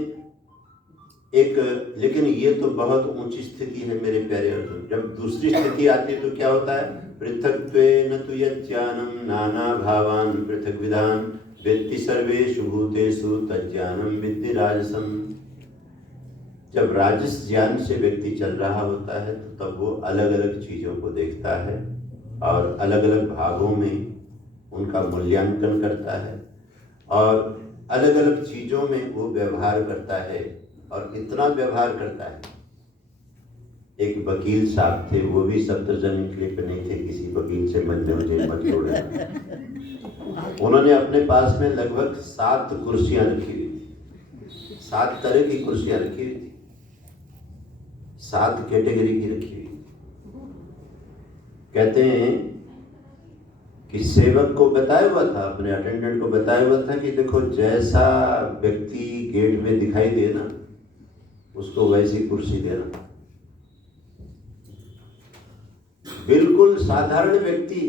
लेकिन ये तो बहुत ऊंची स्थिति है मेरे प्यारे अर्जुन। जब दूसरी स्थिति आती है तो क्या होता है? पृथक्त्वेन तु यज्ञानम नाना भावान पृथक विधान वेत्ति सर्वेषु भूतेषु तज्ज्ञानम विद्धि राजसम। जब राजस ज्ञान से व्यक्ति चल रहा होता है तो तब वो अलग अलग चीजों को देखता है और अलग अलग भागों में उनका मूल्यांकन करता है और अलग अलग चीजों में वो व्यवहार करता है। और इतना व्यवहार करता है, एक वकील साहब थे, वो भी सार्वजनिक के लिए पे नहीं थे, किसी वकील से मुझे मत जोड़े। उन्होंने अपने पास में लगभग 7 कुर्सियां रखी हुई थी, 7 तरह की कुर्सियां रखी हुई थी, 7 कैटेगरी की रखी हुई। कहते हैं कि सेवक को बताया हुआ था, अपने अटेंडेंट को बताया हुआ था कि देखो जैसा व्यक्ति गेट में दिखाई दे ना, उसको वैसी कुर्सी देना। बिल्कुल साधारण व्यक्ति,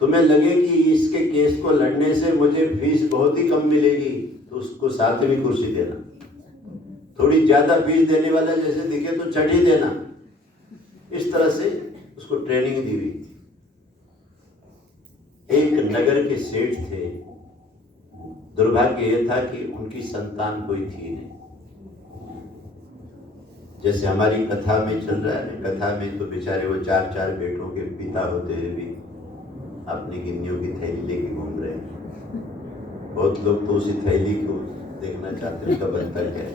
तुम्हें लगे कि इसके केस को लड़ने से मुझे फीस बहुत ही कम मिलेगी, तो उसको 7वीं कुर्सी देना। थोड़ी ज्यादा फीस देने वाला जैसे दिखे तो चढ़ी देना। इस तरह से उसको ट्रेनिंग दी हुई थी। एक नगर के सेठ थे, दुर्भाग्य यह था कि उनकी संतान कोई थी नहीं। जैसे हमारी कथा में चल रहा है, कथा में तो बेचारे वो 4-4 बेटों के पिता होते हुए भी अपनी गिन्नियों की थैली लेके घूम रहे हैं। बहुत लोग तो उसी थैली को देखना चाहते हैं, उसका बनता क्या है।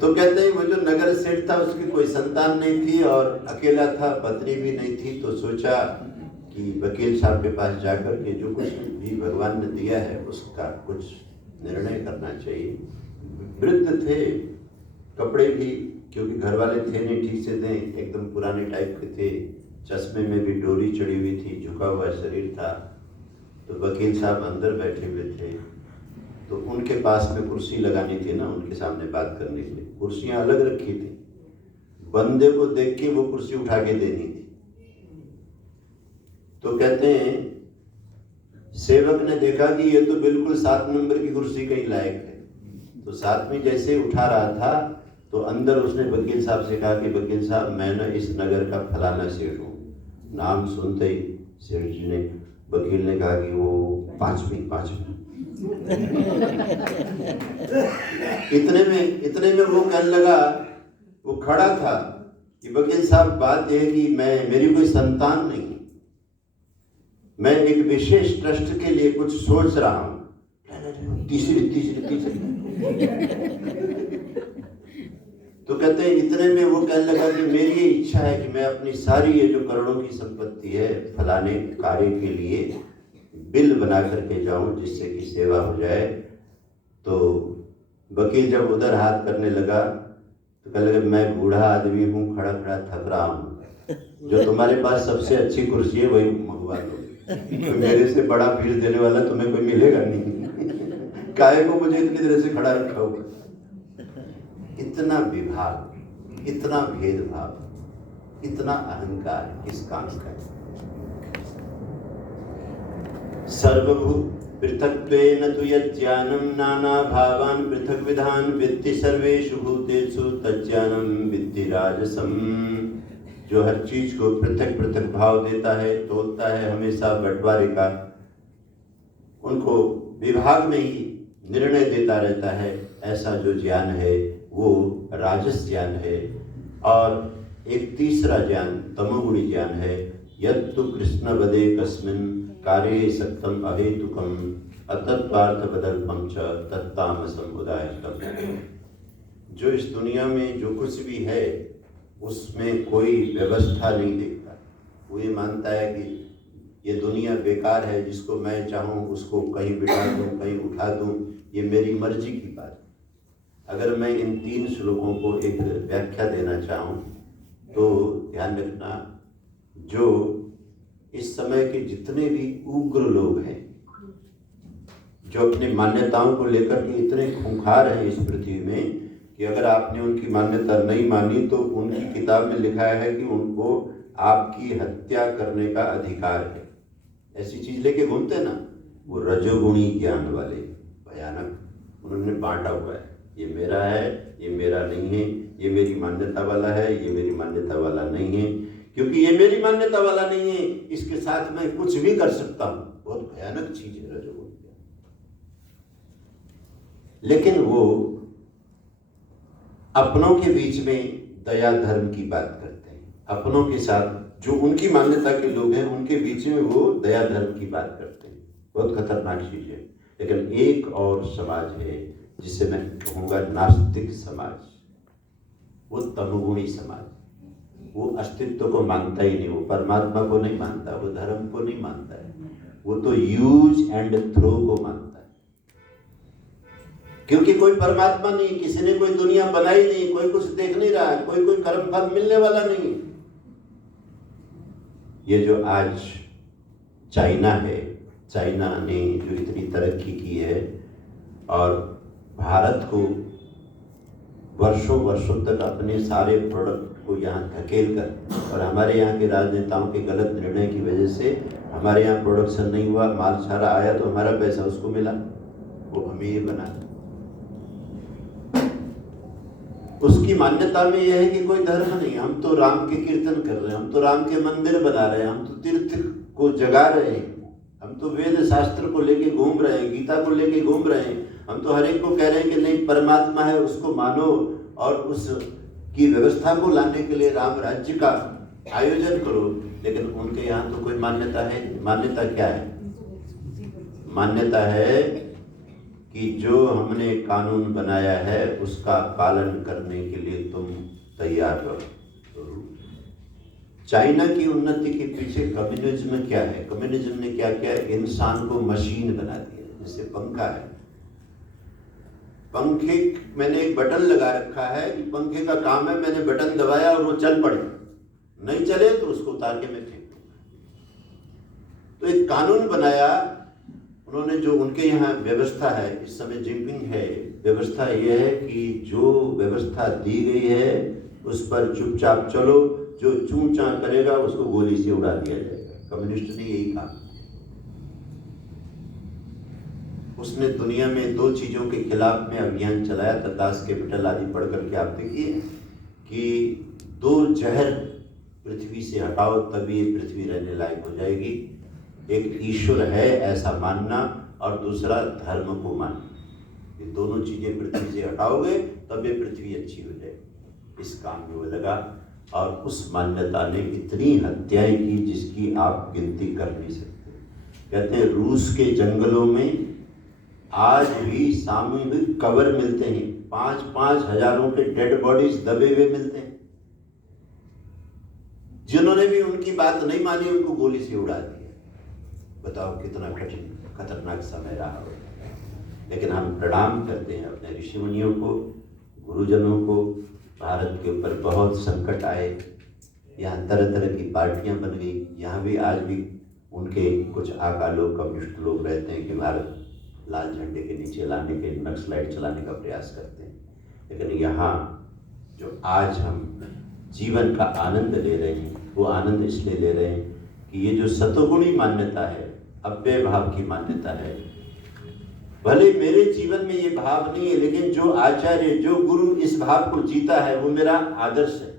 तो कहते हैं वो जो नगर सेठ था उसकी कोई संतान नहीं थी और अकेला था, पत्नी भी नहीं थी। तो सोचा कि वकील साहब के पास जाकर के जो कुछ भी भगवान ने दिया है उसका कुछ निर्णय करना चाहिए। वृद्ध थे, कपड़े भी क्योंकि घर वाले थे नहीं ठीक से थे, एकदम पुराने टाइप के थे, चश्मे में भी डोरी चढ़ी हुई थी, झुका हुआ शरीर था। तो वकील साहब अंदर बैठे हुए थे, तो उनके पास में कुर्सी लगानी थी ना उनके सामने बात करने के लिए। कुर्सियां अलग रखी थी, बंदे को देख के वो कुर्सी उठा के देनी थी। तो कहते हैं सेवक ने देखा कि ये तो बिल्कुल 7 नंबर की कुर्सी का ही लायक है। तो 7वीं जैसे उठा रहा था तो अंदर उसने वकील साहब से कहा कि वकील साहब मैं ना इस नगर का फलाना सेठ हूँ। नाम सुनते ही सेठ जी ने, वकील ने कहा कि वो 5वीं। इतने में वो कहने लगा, वो खड़ा था कि वकील साहब बात यह है कि मेरी कोई संतान नहीं, मैं एक विशेष ट्रस्ट के लिए कुछ सोच रहा हूं। तीसरी। तो कहते हैं इतने में वो कहने लगा कि मेरी ये इच्छा है कि मैं अपनी सारी ये जो करोड़ों की संपत्ति है फलाने कार्य के लिए बिल बना करके जाऊं जिससे कि सेवा हो जाए। तो वकील जब उधर हाथ करने लगा तो कहने लगा मैं बूढ़ा आदमी हूँ, खड़ा थक रहा हूँ, जो तुम्हारे पास सबसे अच्छी कुर्सी है वही मंगवा दो, तो मेरे से बड़ा फीस देने वाला तुम्हें कोई मिलेगा नहीं। काहे को मुझे इतनी देर से खड़ा रखा हुआ। इतना विभाग, इतना भेदभाव, इतना अहंकार किस काम का है? सर्वभूत पृथक्त्वेन तु यज्ञानम नाना भावान पृथक विधान वित्ति सर्वेषु भूतेषु तज्ज्ञानम विद्धि राजसम। जो हर चीज को पृथक पृथक भाव देता है, तोलता है हमेशा बंटवारे का, उनको विभाग में ही निर्णय देता रहता है, ऐसा जो ज्ञान है वो राजस ज्ञान है। और एक तीसरा ज्ञान तमोगुणी ज्ञान है, यत्तु कृष्ण वदे कस्मिन् कार्ये सक्तम अहेतुकम अतत्वार्थ बदल पंच तत्तामसम उदाहृतम। जो इस दुनिया में जो कुछ भी है उसमें कोई व्यवस्था नहीं देखता। वो ये मानता है कि ये दुनिया बेकार है, जिसको मैं चाहूँ उसको कहीं बिठा दूँ, कहीं उठा दूँ, ये मेरी मर्जी की बात है। अगर मैं इन 3 श्लोकों को एक व्याख्या देना चाहूँ तो ध्यान रखना, जो इस समय के जितने भी उग्र लोग हैं, जो अपनी मान्यताओं को लेकर के इतने खूंखार हैं इस पृथ्वी में कि अगर आपने उनकी मान्यता नहीं मानी तो उनकी किताब में लिखा है कि उनको आपकी हत्या करने का अधिकार है। ऐसी चीज लेके घूमते ना, वो रजोगुणी ज्ञान वाले भयानक, उन्होंने बांटा हुआ है, ये मेरा है, ये मेरा नहीं है, ये मेरी मान्यता वाला है, ये मेरी मान्यता वाला नहीं है। क्योंकि ये मेरी मान्यता वाला नहीं है, इसके साथ मैं कुछ भी कर सकता हूँ। बहुत भयानक चीज है रजोगुणी। लेकिन वो अपनों के बीच में दया धर्म की बात करते हैं। अपनों के साथ जो उनकी मान्यता के लोग हैं उनके बीच में वो दया धर्म की बात करते हैं। बहुत खतरनाक चीज है। लेकिन एक और समाज है जिसे मैं कहूँगा नास्तिक समाज, वो तमोगुणी समाज। वो अस्तित्व को मानता ही नहीं, वो परमात्मा को नहीं मानता, वो धर्म को नहीं मानता है, वो तो यूज एंड थ्रो को मानता है। क्योंकि कोई परमात्मा नहीं, किसी ने कोई दुनिया बनाई नहीं, कोई कुछ देख नहीं रहा है, कोई कर्म फल मिलने वाला नहीं। ये जो आज चाइना है, चाइना ने जो इतनी तरक्की की है और भारत को वर्षों वर्षों तक अपने सारे प्रोडक्ट को यहाँ धकेल कर, और हमारे यहाँ के राजनेताओं के गलत निर्णय की वजह से हमारे यहाँ प्रोडक्शन नहीं हुआ, माल सारा आया तो हमारा पैसा उसको मिला, वो अमीर बना। उसकी मान्यता में यह है कि कोई धर्म नहीं, हम तो राम के कीर्तन कर रहे हैं, हम तो राम के मंदिर बना रहे हैं, हम तो तीर्थ को जगा रहे हैं, हम तो वेद शास्त्र को लेके घूम रहे हैं, गीता को लेके घूम रहे हैं, हम तो हर एक को कह रहे हैं कि नहीं परमात्मा है, उसको मानो और उसकी व्यवस्था को लाने के लिए राम राज्य का आयोजन करो। लेकिन उनके यहाँ तो कोई मान्यता है। मान्यता क्या है? मान्यता है कि जो हमने कानून बनाया है उसका पालन करने के लिए तुम तैयार रहो। चाइना की उन्नति के पीछे कम्युनिज्म क्या है? कम्युनिज्म ने क्या किया? इंसान को मशीन बना दिया। जैसे पंखा है, पंखे मैंने एक बटन लगा रखा है कि पंखे का काम है, मैंने बटन दबाया और वो चल पड़े, नहीं चले तो उसको उतार के मैं फेंक दूंगा। तो एक कानून बनाया उन्होंने, जो उनके यहाँ व्यवस्था है इस समय जिनपिंग है, व्यवस्था यह है कि जो व्यवस्था दी गई है उस पर चुपचाप चलो, जो चूं चां करेगा उसको गोली से उड़ा दिया जाएगा। कम्युनिस्ट ने यही कहा। उसने दुनिया में 2 चीजों के खिलाफ में अभियान चलाया था, दास कैपिटल आदि पढ़ करके आप देखिए कि 2 जहर पृथ्वी से हटाओ तभी ये पृथ्वी रहने लायक हो जाएगी। एक ईश्वर है ऐसा मानना और दूसरा धर्म को मानना। ये दोनों चीजें पृथ्वी से हटाओगे तब ये पृथ्वी अच्छी हो जाएगी। इस काम में वो लगा और उस मान्यता ने इतनी हत्याएं की जिसकी आप गिनती कर नहीं सकते। कहते हैं रूस के जंगलों में आज भी सामूहिक कब्र मिलते हैं, 5-5 हजारों के डेड बॉडीज दबे हुए मिलते हैं। जिन्होंने भी उनकी बात नहीं मानी उनको गोली से उड़ा दिया। बताओ कितना कठिन खतरनाक समय रहा हो। लेकिन हम प्रणाम करते हैं अपने ऋषि मुनियों को, गुरुजनों को। भारत के ऊपर बहुत संकट आए, यहाँ तरह तरह की पार्टियां बन गई। यहाँ भी आज भी उनके कुछ आका लोग, कम्युनिस्ट लोग रहते हैं कि भारत लाल झंडे के नीचे लाने के, नक्सलाइट चलाने का प्रयास करते हैं। लेकिन यहाँ जो आज हम जीवन का आनंद ले रहे हैं वो आनंद इसलिए ले रहे हैं कि ये जो सतोगुणी मान्यता है, अव्यय भाव की मान्यता है, भले मेरे जीवन में ये भाव नहीं है लेकिन जो आचार्य, जो गुरु इस भाव को जीता है वो मेरा आदर्श है।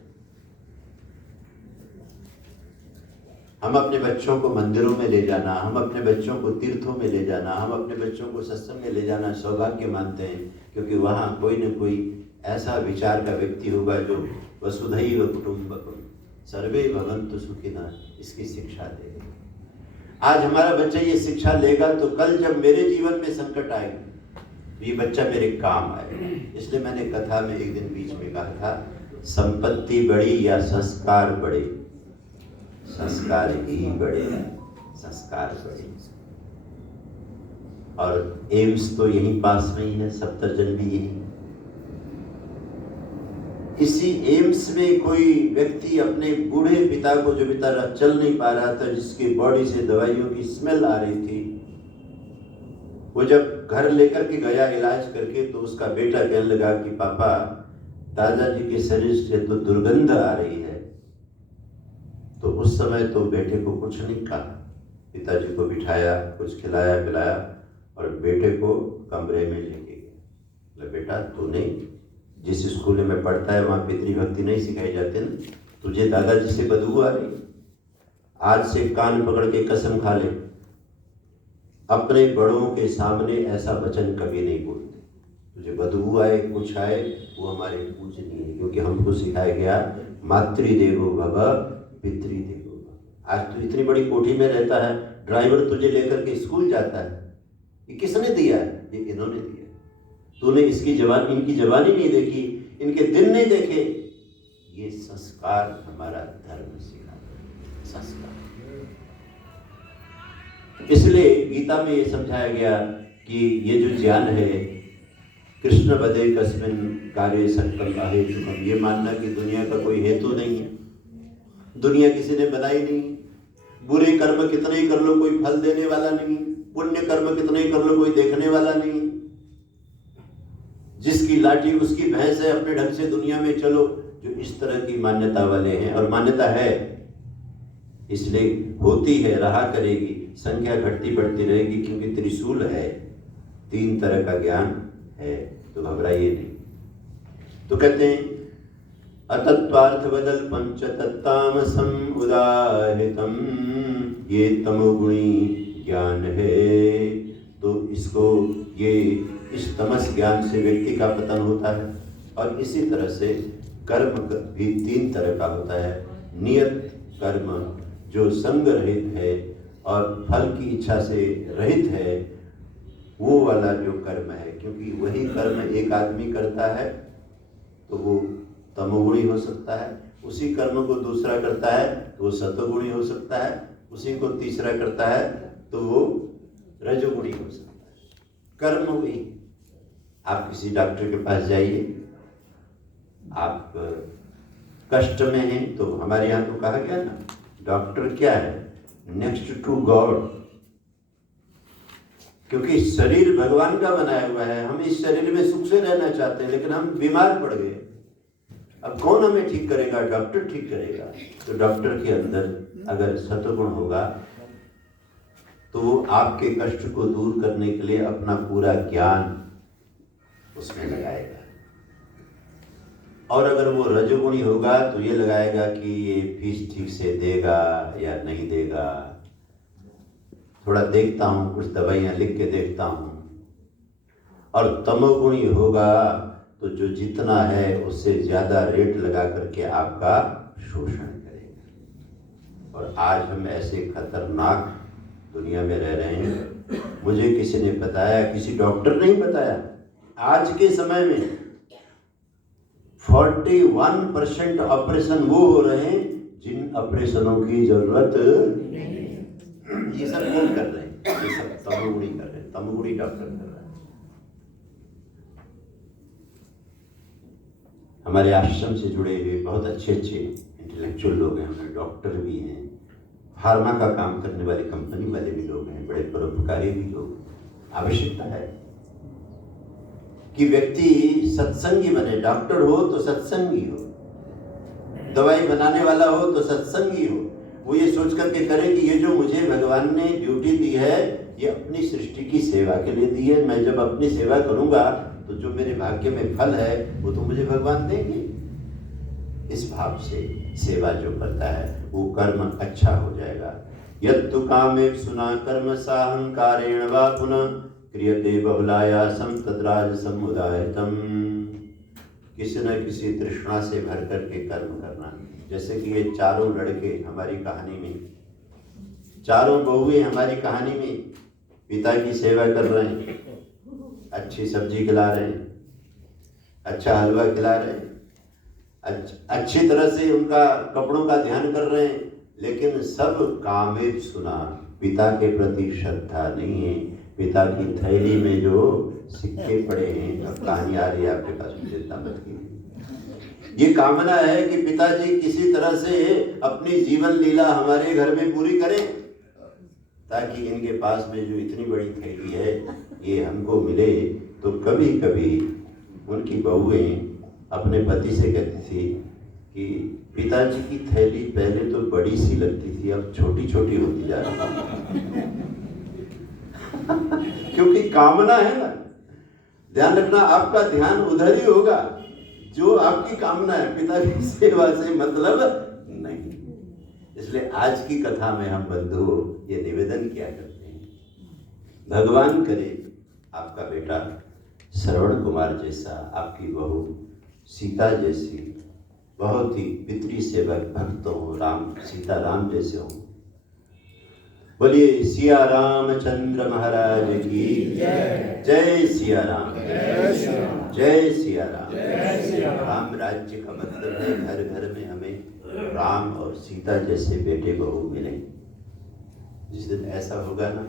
हम अपने बच्चों को मंदिरों में ले जाना, हम अपने बच्चों को तीर्थों में ले जाना, हम अपने बच्चों को सत्संग में ले जाना सौभाग्य मानते हैं, क्योंकि वहाँ कोई न कोई ऐसा विचार का व्यक्ति होगा जो वसुधैव कुटुंबकम सर्वे भवन्तु सुखिनः इसकी शिक्षा दे। आज हमारा बच्चा ये शिक्षा लेगा तो कल जब मेरे जीवन में संकट आएगी तो ये बच्चा मेरे काम आएगा। इसलिए मैंने कथा में एक दिन बीच में कहा था, संपत्ति बड़ी या संस्कार बड़े, संस्कार ही बड़े, संस्कार बड़े। और एम्स तो यहीं पास में ही है, सफदरजंग भी यहीं। इसी एम्स में कोई व्यक्ति अपने बूढ़े पिता को, जो बेचारा चल नहीं पा रहा था, जिसकी बॉडी से दवाइयों की स्मेल आ रही थी, वो जब घर लेकर के गया इलाज करके, तो उसका बेटा कहने लगा कि पापा, दादाजी के शरीर से तो दुर्गंध आ रही है। तो उस समय तो बेटे को कुछ नहीं कहा, पिताजी को बिठाया, कुछ खिलाया पिलाया और बेटे को कमरे में लेके गया। बेटा, तूने जिस स्कूल में पढ़ता है वहाँ पितृभक्ति नहीं सिखाई जाती ना, तुझे दादाजी से बदबू आ रही, आज से कान पकड़ के कसम खा ले, अपने बड़ों के सामने ऐसा वचन कभी नहीं बोलते। तुझे बदबू आए, कुछ आए, वो हमारे पूजनीय है, क्योंकि हमको सिखाया गया मातृदेवो भव पितृदेवो भव। आज तू इतनी बड़ी कोठी में रहता है, ड्राइवर तुझे लेकर के स्कूल जाता है, ये किसने दिया है? ये इन्होंने दिया। तूने इसकी जवान, इनकी जवानी नहीं देखी, इनके दिन नहीं देखे। ये संस्कार हमारा धर्म सिखाता है, संस्कार। इसलिए गीता में ये समझाया गया कि ये जो ज्ञान है, कृष्ण वदे कस्मिन कार्य संकल्प हेतु, ये मानना कि दुनिया का कोई हेतु नहीं है, दुनिया किसी ने बनाई नहीं, बुरे कर्म कितने ही कर लो कोई फल देने वाला नहीं, पुण्य कर्म कितने ही कर लो कोई देखने वाला नहीं, जिसकी लाठी उसकी भैंस है, अपने ढंग से दुनिया में चलो, जो इस तरह की मान्यता वाले हैं। और मान्यता है इसलिए होती है, रहा करेगी, संख्या घटती बढ़ती रहेगी, क्योंकि त्रिशूल है, 3 तरह का ज्ञान है, तो घबराइए नहीं। तो कहते हैं अतत्वार्थ बदल पंच तत्तामसम उदाहृतम, ये तमोगुणी ज्ञान है। तो इसको, ये इस तमस ज्ञान से व्यक्ति का पतन होता है। और इसी तरह से कर्म भी 3 तरह का होता है। नियत कर्म जो संग रहित है और फल की इच्छा से रहित है, वो वाला जो कर्म है, क्योंकि वही कर्म एक आदमी करता है तो वो तमोगुणी हो सकता है, उसी कर्म को दूसरा करता है तो वो सतोगुणी हो सकता है, उसी को तीसरा करता है तो वो रजोगुणी हो सकता है। कर्म वही। आप किसी डॉक्टर के पास जाइए, आप कष्ट में हैं, तो हमारे यहाँ तो कहा गया ना, डॉक्टर क्या है? Next to God. क्योंकि शरीर भगवान का बनाया हुआ है, हम इस शरीर में सुख से रहना चाहते हैं, लेकिन हम बीमार पड़ गए। अब कौन हमें ठीक करेगा? डॉक्टर ठीक करेगा। तो डॉक्टर के अंदर अगर सत्वगुण होगा तो वो आपके कष्ट को दूर करने के लिए अपना पूरा ज्ञान उसमें लगाएगा। और अगर वो रजोगुणी होगा तो ये लगाएगा कि ये फीस ठीक से देगा या नहीं देगा, थोड़ा देखता हूँ, कुछ दवाइयाँ लिख के देखता हूँ। और तमोगुणी होगा तो जो जितना है उससे ज़्यादा रेट लगा करके आपका शोषण करेगा। और आज हम ऐसे खतरनाक दुनिया में रह रहे हैं। मुझे किसी ने बताया, किसी डॉक्टर ने ही बताया, आज के समय में 41% ऑपरेशन वो हो रहे हैं जिन ऑपरेशनों की जरूरत नहीं। ये सब कौन कर रहे हैं? ये सब तमोगुणी कर रहे हैं, तमोगुणी डॉक्टर कर रहे हैं। हमारे आश्रम से जुड़े हुए बहुत अच्छे अच्छे इंटेलेक्चुअल लोग हैं, हमारे डॉक्टर भी हैं, फार्मा का काम करने वाले कंपनी वाले भी लोग हैं, बड़े परोपकारी भी लोग। आवश्यकता है कि व्यक्ति सत्संगी बने। डॉक्टर हो तो सत्संगी हो, दवाई बनाने वाला हो तो सत्संगी हो। वो ये सोच करके करे कि ये जो मुझे भगवान ने ड्यूटी दी है, ये अपनी सृष्टि की सेवा के लिए दी है। मैं जब अपनी सेवा करूंगा तो जो मेरे भाग्य में फल है वो तो मुझे भगवान देंगे। इस भाव से सेवा जो करता है वो कर्म अच्छा हो जाएगा। यत्तु कामे सुना कर्म साहंकारेण वा पुनः क्रियते बहुलायासम तद्राजसम उदाहृतम। किसी न किसी तृष्णा से भर करके कर्म करना। जैसे कि ये चारों लड़के हमारी कहानी में, चारों बहुएं हमारी कहानी में पिता की सेवा कर रहे हैं, अच्छी सब्जी खिला रहे हैं, अच्छा हलवा खिला रहे हैं, अच्छी तरह से उनका कपड़ों का ध्यान कर रहे हैं, लेकिन सब कामिल सुना, पिता के प्रति श्रद्धा नहीं है। पिता की थैली में जो सिक्के पड़े हैं, अब कहानी आ रही है आपके पास, चिंता मत कीजिए। ये कामना है कि पिताजी किसी तरह से अपनी जीवन लीला हमारे घर में पूरी करें, ताकि इनके पास में जो इतनी बड़ी थैली है ये हमको मिले। तो कभी कभी उनकी बहुएं अपने पति से कहती थी कि पिताजी की थैली पहले तो बड़ी सी लगती थी, अब छोटी छोटी होती जा रही है। क्योंकि कामना है ना, ध्यान रखना, आपका ध्यान उधर ही होगा जो आपकी कामना है, पिता की सेवा से मतलब नहीं। इसलिए आज की कथा में हम बंधुओं ये निवेदन किया करते हैं, भगवान करे आपका बेटा श्रवण कुमार जैसा, आपकी बहू सीता जैसी बहुत ही पितृ सेवक भक्त हो, राम सीता राम जैसे हो। बोलिए सिया रामचंद्र महाराज की जय। जय सिया राम, जय सिया राम। राम राज्य का मतलब है घर घर में हमें राम और सीता जैसे बेटे बहू मिले। जिस दिन ऐसा होगा ना,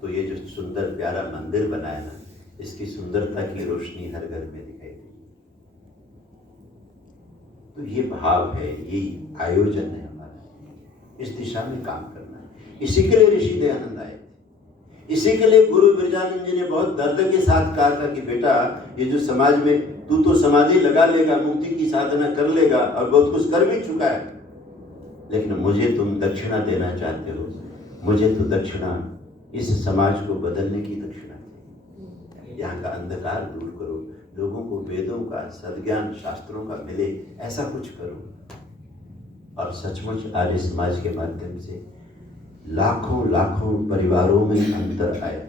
तो ये जो सुंदर प्यारा मंदिर बना है ना, इसकी सुंदरता की रोशनी हर घर में दिखाई देगी। तो ये भाव है, ये आयोजन है हमारा, इस दिशा में काम करना है। इसी के लिए ऋषि दयानंद आए थे, इसी के लिए गुरु बिरजानंद जी ने बहुत दर्द के साथ कहा था कि बेटा, ये जो समाज में तू तो समाधि लगा लेगा, मुक्ति की साधना कर लेगा और बहुत कुछ कर भी चुका है, लेकिन मुझे तुम दक्षिणा देना चाहते हो, मुझे तो दक्षिणा इस समाज को बदलने की दक्षिणा दे। यहाँ का अंधकार दूर करो, लोगों को वेदों का सद्ज्ञान शास्त्रों का मिले, ऐसा कुछ करो। और सचमुच आर्य समाज के माध्यम से लाखों लाखों परिवारों में अंतर आया।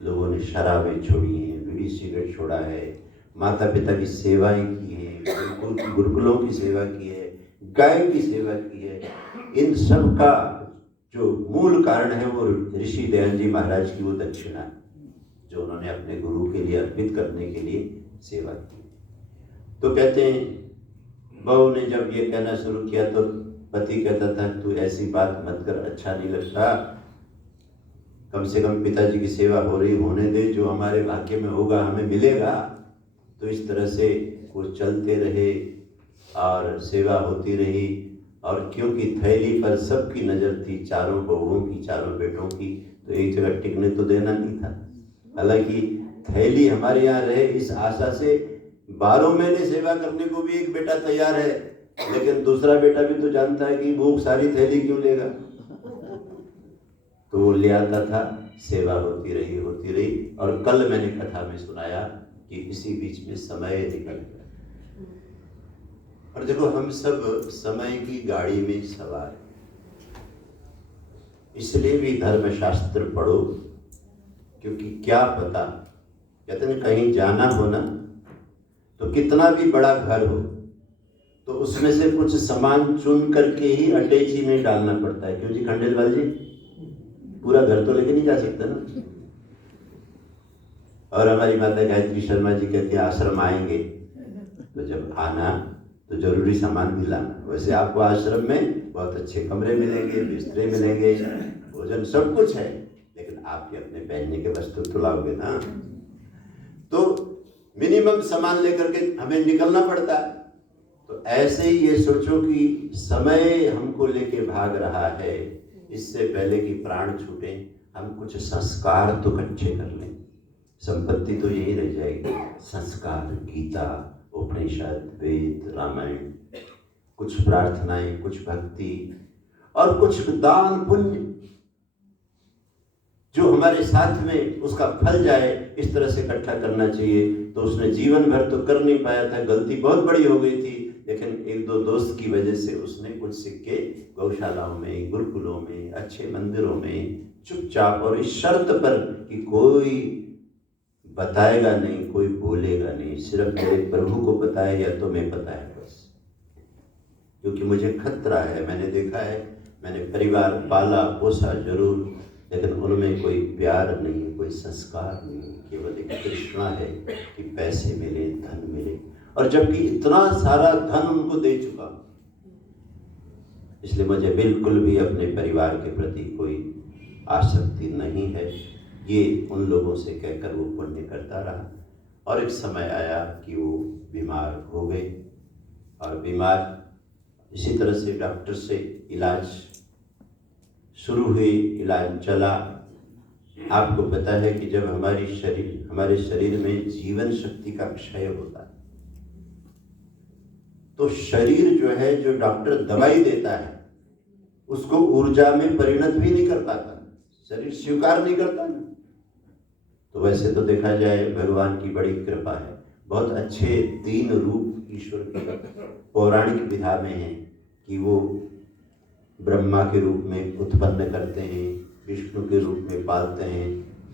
लोगों ने शराबें छोड़ी हैं, बीड़ी सिगरेट छोड़ा है, माता पिता की सेवाएं की हैं, गुरुकुलों की सेवा की है, गाय की सेवा की है। इन सब का जो मूल कारण है वो ऋषि दयानंद जी महाराज की वो दक्षिणा है, जो उन्होंने अपने गुरु के लिए अर्पित करने के लिए सेवा की। तो कहते हैं, बहू ने जब ये कहना शुरू किया तो पति कहता था, तू ऐसी बात मत कर, अच्छा नहीं लगता, कम से कम पिताजी की सेवा हो रही होने दे, जो हमारे भाग्य में होगा हमें मिलेगा। तो इस तरह से वो चलते रहे और सेवा होती रही। और क्योंकि थैली पर सबकी नज़र थी, चारों बहुओं की, चारों बेटों की, तो एक जगह टिकने तो देना नहीं था। हालांकि थैली हमारे यहाँ रहे इस आशा से 12 महीने सेवा करने को भी एक बेटा तैयार है, लेकिन दूसरा बेटा भी तो जानता है कि भूख सारी थैली क्यों लेगा, तो वो ले आता था, सेवा होती रही। और कल मैंने कथा में सुनाया कि इसी बीच में समय निकल गया। और देखो, हम सब समय की गाड़ी में सवार हैं, इसलिए भी धर्मशास्त्र पढ़ो, क्योंकि क्या पता, कहते हैं कहीं जाना हो ना, तो कितना भी बड़ा घर हो तो उसमें से कुछ सामान चुन करके ही अटैची में डालना पड़ता है। क्यों जी खंडेलवाल जी, पूरा घर तो लेके नहीं जा सकता ना। और हमारी माता गायत्री शर्मा जी कहती है, आश्रम आएंगे तो जब आना तो जरूरी सामान भी लाना। वैसे आपको आश्रम में बहुत अच्छे कमरे मिलेंगे, बिस्तरे मिलेंगे, भोजन सब कुछ है, लेकिन आपके अपने पहनने के वस्त्र तो लाओगे ना। तो मिनिमम सामान लेकर के हमें निकलना पड़ता है। तो ऐसे ही ये सोचो कि समय हमको लेके भाग रहा है, इससे पहले कि प्राण छूटे हम कुछ संस्कार तो इकट्ठे कर लें। संपत्ति तो यही रह जाएगी, संस्कार, गीता, उपनिषद, वेद, रामायण, कुछ प्रार्थनाएं, कुछ भक्ति और कुछ दान पुण्य जो हमारे साथ में उसका फल जाए, इस तरह से इकट्ठा करना चाहिए। तो उसने जीवन भर तो कर नहीं पाया था, गलती बहुत बड़ी हो गई थी, लेकिन एक दो दोस्त की वजह से उसने कुछ सिक्के गौशालाओं में, गुरुकुलों में, अच्छे मंदिरों में चुपचाप, और इस शर्त पर कि कोई बताएगा नहीं, कोई बोलेगा नहीं, सिर्फ मेरे प्रभु को पता है या तुम्हें पता है बस, क्योंकि मुझे खतरा है। मैंने देखा है मैंने परिवार पाला पोसा जरूर, लेकिन उनमें कोई प्यार नहीं, कोई संस्कार नहीं, केवल एक तृष्णा है कि पैसे मिले, धन मिले, और जबकि इतना सारा धन उनको दे चुका। इसलिए मुझे बिल्कुल भी अपने परिवार के प्रति कोई आसक्ति नहीं है। ये उन लोगों से कहकर वो पुण्य करता रहा, और एक समय आया कि वो बीमार हो गए, और बीमार इसी तरह से डॉक्टर से इलाज शुरू हुई, इलाज चला। आपको पता है कि जब हमारे शरीर में जीवन शक्ति का क्षय होता है, तो शरीर जो है, जो डॉक्टर दवाई देता है, उसको ऊर्जा में परिणत भी नहीं कर पाता, शरीर स्वीकार नहीं करता ना। तो वैसे तो देखा जाए भगवान की बड़ी कृपा है, बहुत अच्छे 3 रूप ईश्वर के पौराणिक विधा में है कि वो ब्रह्मा के रूप में उत्पन्न करते हैं, विष्णु के रूप में पालते हैं,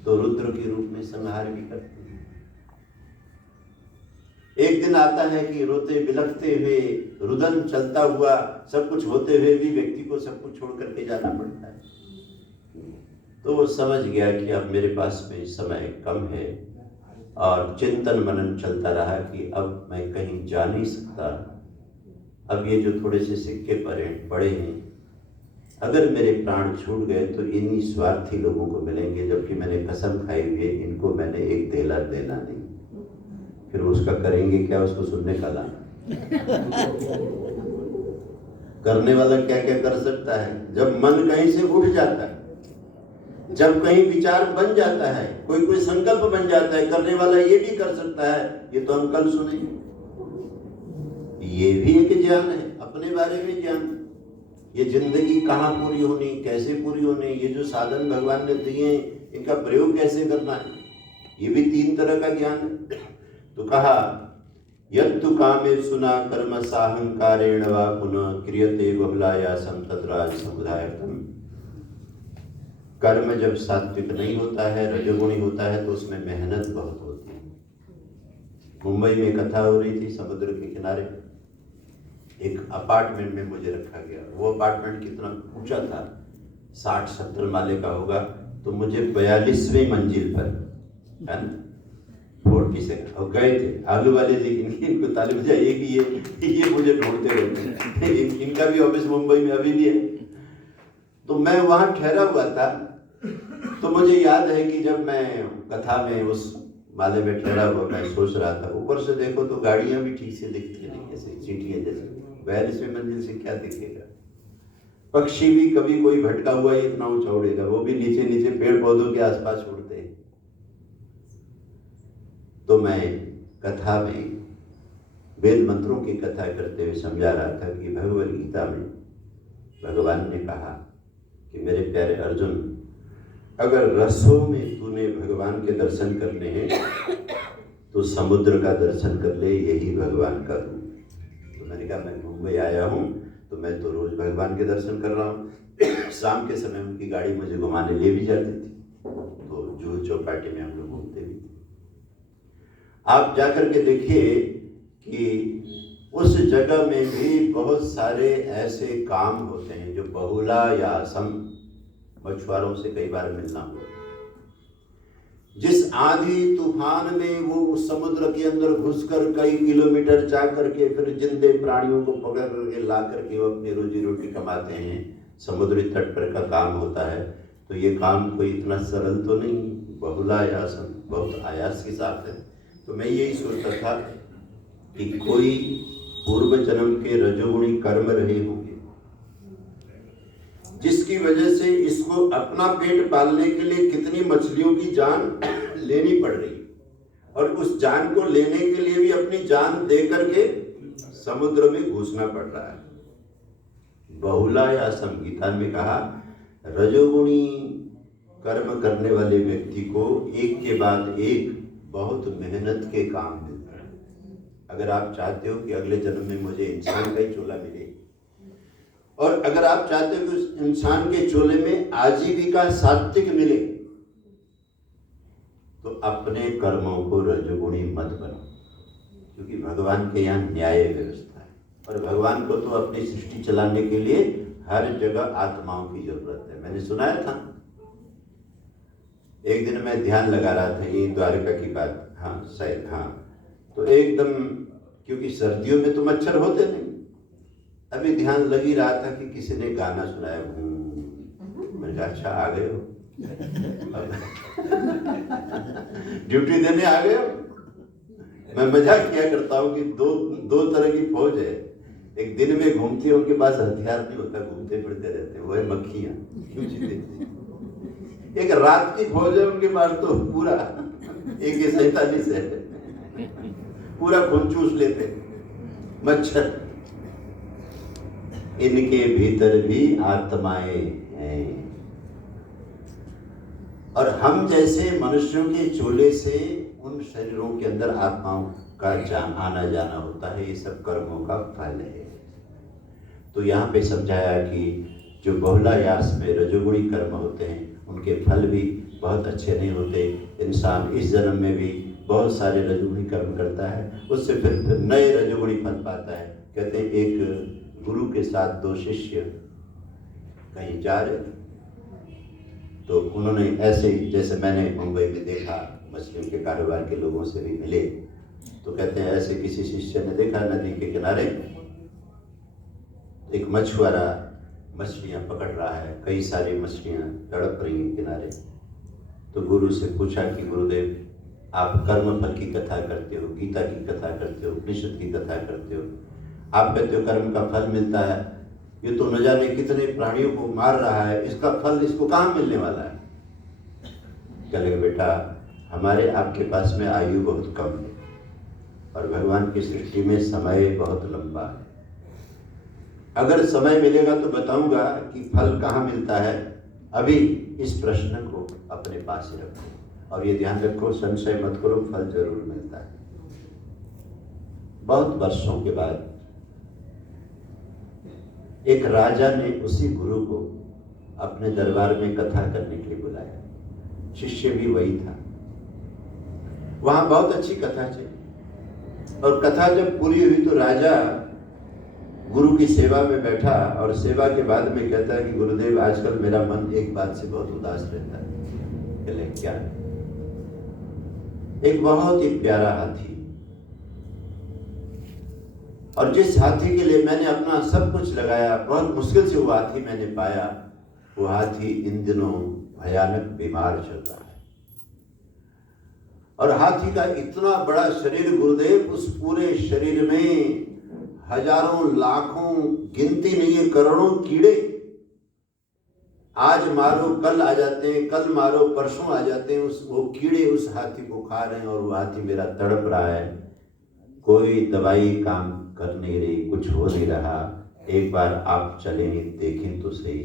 तो रुद्र के रूप में संहार भी करते हैं। एक दिन आता है कि रोते बिलखते हुए, रुदन चलता हुआ, सब कुछ होते हुए भी व्यक्ति को सब कुछ छोड़ करके जाना पड़ता है। तो वो समझ गया कि अब मेरे पास में समय कम है, और चिंतन मनन चलता रहा कि अब मैं कहीं जा नहीं सकता। अब ये जो थोड़े से सिक्के पड़े हैं, अगर मेरे प्राण छूट गए तो इन्हीं स्वार्थी लोगों को मिलेंगे, जबकि मैंने कसम खाई हुई है इनको मैंने एक धेला देना नहीं। फिर उसका करेंगे क्या, उसको सुनने का लाना। करने वाला क्या क्या कर सकता है। जब मन कहीं से उठ जाता है, जब कहीं विचार बन जाता है, कोई संकल्प बन जाता है, करने वाला ये भी कर सकता है। ये तो हम कल सुनेंगे। ये भी एक ज्ञान है, अपने बारे में ज्ञान। ये जिंदगी कहाँ पूरी होनी, कैसे पूरी होनी, ये जो साधन भगवान ने दिए इनका प्रयोग कैसे करना है, ये भी 3 तरह का ज्ञान है। तो कहा यत्तु कामे सुना कर्म साहंकारेण वा पुनः क्रियते बहुलायासं तद्राज समुदायकम्। कर्म जब सात्विक नहीं होता है, रजोगुणी होता है, तो उसमें मेहनत बहुत होती है। मुंबई में कथा हो रही थी, समुद्र के किनारे एक अपार्टमेंट में मुझे रखा गया। वो अपार्टमेंट कितना ऊंचा था, 60-70 माले का होगा। तो मुझे 42वें मंजिल पर, है ना, 40 और गए थे। आलू वाले जी इनको ताली बजाइए कि ये मुझे ढूंढते रहते हैं। इनका भी ऑफिस मुंबई में अभी भी है। तो मैं वहाँ ठहरा हुआ था। तो मुझे याद है कि जब मैं कथा में उस माले में ठहरा हुआ, मैं सोच रहा था, ऊपर से देखो तो गाड़ियां भी ठीक से दिखती नहीं, ऐसे चींटियां जैसे। 42वें मंजिल से क्या दिखेगा। पक्षी भी कभी कोई भटका हुआ ही इतना ऊंचा उड़ेगा, वो भी नीचे नीचे पेड़ पौधों के आसपास उड़ते हैं। तो मैं कथा में वेद मंत्रों की कथा करते हुए समझा रहा था कि भगवद गीता में भगवान ने कहा कि मेरे प्यारे अर्जुन, अगर रसों में तूने भगवान के दर्शन करने हैं तो समुद्र का दर्शन कर ले, यही भगवान का रूप। तो मैंने कहा मैं मुंबई आया हूँ तो मैं तो रोज भगवान के दर्शन कर रहा हूँ। शाम के समय उनकी गाड़ी मुझे घुमाने ले भी जाती थी, तो जुहू चौपाटी में हम लोग घूमते भी थे। आप जाकर के देखिए कि उस जगह में भी बहुत सारे ऐसे काम होते हैं जो बहुला या असम मछुआरों से कई बार मिलना हो। जिस आंधी तूफान में वो उस समुद्र के अंदर घुसकर कई किलोमीटर जा करके फिर जिंदे प्राणियों को पकड़ करके ला करके वो अपनी रोजी रोटी कमाते हैं, समुद्री तट पर का काम होता है। तो ये काम कोई इतना सरल तो नहीं, बहुला या असम, बहुत आयास के साथ है। तो मैं यही सोचता था कि कोई पूर्व जन्म के रजोगुणी कर्म रहे होंगे जिसकी वजह से इसको अपना पेट पालने के लिए कितनी मछलियों की जान लेनी पड़ रही, और उस जान को लेने के लिए भी अपनी जान दे करके समुद्र में घुसना पड़ रहा है। बहुला या संगीता में कहा रजोगुणी कर्म करने वाले व्यक्ति को एक के बाद एक बहुत मेहनत के काम मिलते हैं। अगर आप चाहते हो कि अगले जन्म में मुझे इंसान का ही चोला मिले, और अगर आप चाहते हो कि उस इंसान के चोले में आजीविका सात्विक मिले, तो अपने कर्मों को रजोगुणी मत बनो, क्योंकि भगवान के यहाँ न्याय व्यवस्था है। और भगवान को तो अपनी सृष्टि चलाने के लिए हर जगह आत्माओं की जरूरत है। मैंने सुनाया था, एक दिन मैं ध्यान लगा रहा था, ये द्वारका की बात, हाँ शायद, हाँ, तो एकदम, क्योंकि सर्दियों में तो मच्छर होते नहीं, अभी ध्यान लग ही रहा था कि किसी ने गाना सुनाया, मैंने कहा अच्छा आ गए हो, ड्यूटी देने आ गए हो। मैं मजाक किया करता हूँ कि दो तरह की फौज है, एक दिन में घूमती है, उनके पास हथियार नहीं होता, घूमते फिरते रहते, वो है मक्खियां, क्यों जीते। एक रात की फौज है, उनके पास तो पूरा AK-47 है, पूरा खून चूस लेते मच्छर। इनके भीतर भी आत्माएं हैं, और हम जैसे मनुष्यों के चोले से उन शरीरों के अंदर आत्माओं का आना जाना होता है। ये सब कर्मों का फल है। तो यहाँ पे समझाया कि जो बहुलायास में रजोगुणी कर्म होते हैं, उनके फल भी बहुत अच्छे नहीं होते। इंसान इस जन्म में भी बहुत सारे रजोगुणी कर्म करता है, उससे फिर नए रजोगुणी फल पाता है। कहते हैं एक गुरु के साथ 2 शिष्य कहीं जा रहे थे, तो उन्होंने ऐसे ही, जैसे मैंने मुंबई में देखा, मछलियों के कारोबार के लोगों से भी मिले, तो कहते हैं ऐसे किसी शिष्य ने देखा नदी के किनारे एक मछुआरा मछलियां पकड़ रहा है, कई सारी मछलियां तड़प रही हैं किनारे। तो गुरु से पूछा कि गुरुदेव, आप कर्म फल की कथा करते हो, गीता की कथा करते हो, उपनिषद की कथा करते हो, आप कहते हो कर्म का फल मिलता है, ये तो न जाने कितने प्राणियों को मार रहा है, इसका फल इसको कहाँ मिलने वाला है। कहले बेटा, हमारे आपके पास में आयु बहुत कम है और भगवान की सृष्टि में समय बहुत लंबा है। अगर समय मिलेगा तो बताऊंगा कि फल कहाँ मिलता है, अभी इस प्रश्न को अपने पास ही रखो और ये ध्यान रखो, संशय मत करो, फल जरूर मिलता है। बहुत वर्षों के बाद एक राजा ने उसी गुरु को अपने दरबार में कथा करने के लिए बुलाया। शिष्य भी वही था। वहां बहुत अच्छी कथा चली और कथा जब पूरी हुई तो राजा गुरु की सेवा में बैठा और सेवा के बाद में कहता है कि गुरुदेव, आजकल मेरा मन एक बात से बहुत उदास रहता है। कहले क्या? एक बहुत ही प्यारा हाथी, और जिस हाथी के लिए मैंने अपना सब कुछ लगाया, बहुत मुश्किल से वो हाथी मैंने पाया, वो हाथी इन दिनों भयानक बीमार चल रहा है। और हाथी का इतना बड़ा शरीर गुरुदेव, उस पूरे शरीर में हजारों लाखों, गिनती नहीं है, करोड़ों कीड़े, आज मारो कल आ जाते हैं, कल मारो परसों आ जाते हैं, वो कीड़े उस हाथी को खा रहे हैं और वो हाथी मेरा तड़प रहा है। कोई दवाई काम कर नहीं रही, कुछ हो नहीं रहा। एक बार आप चलें, देखें तो सही,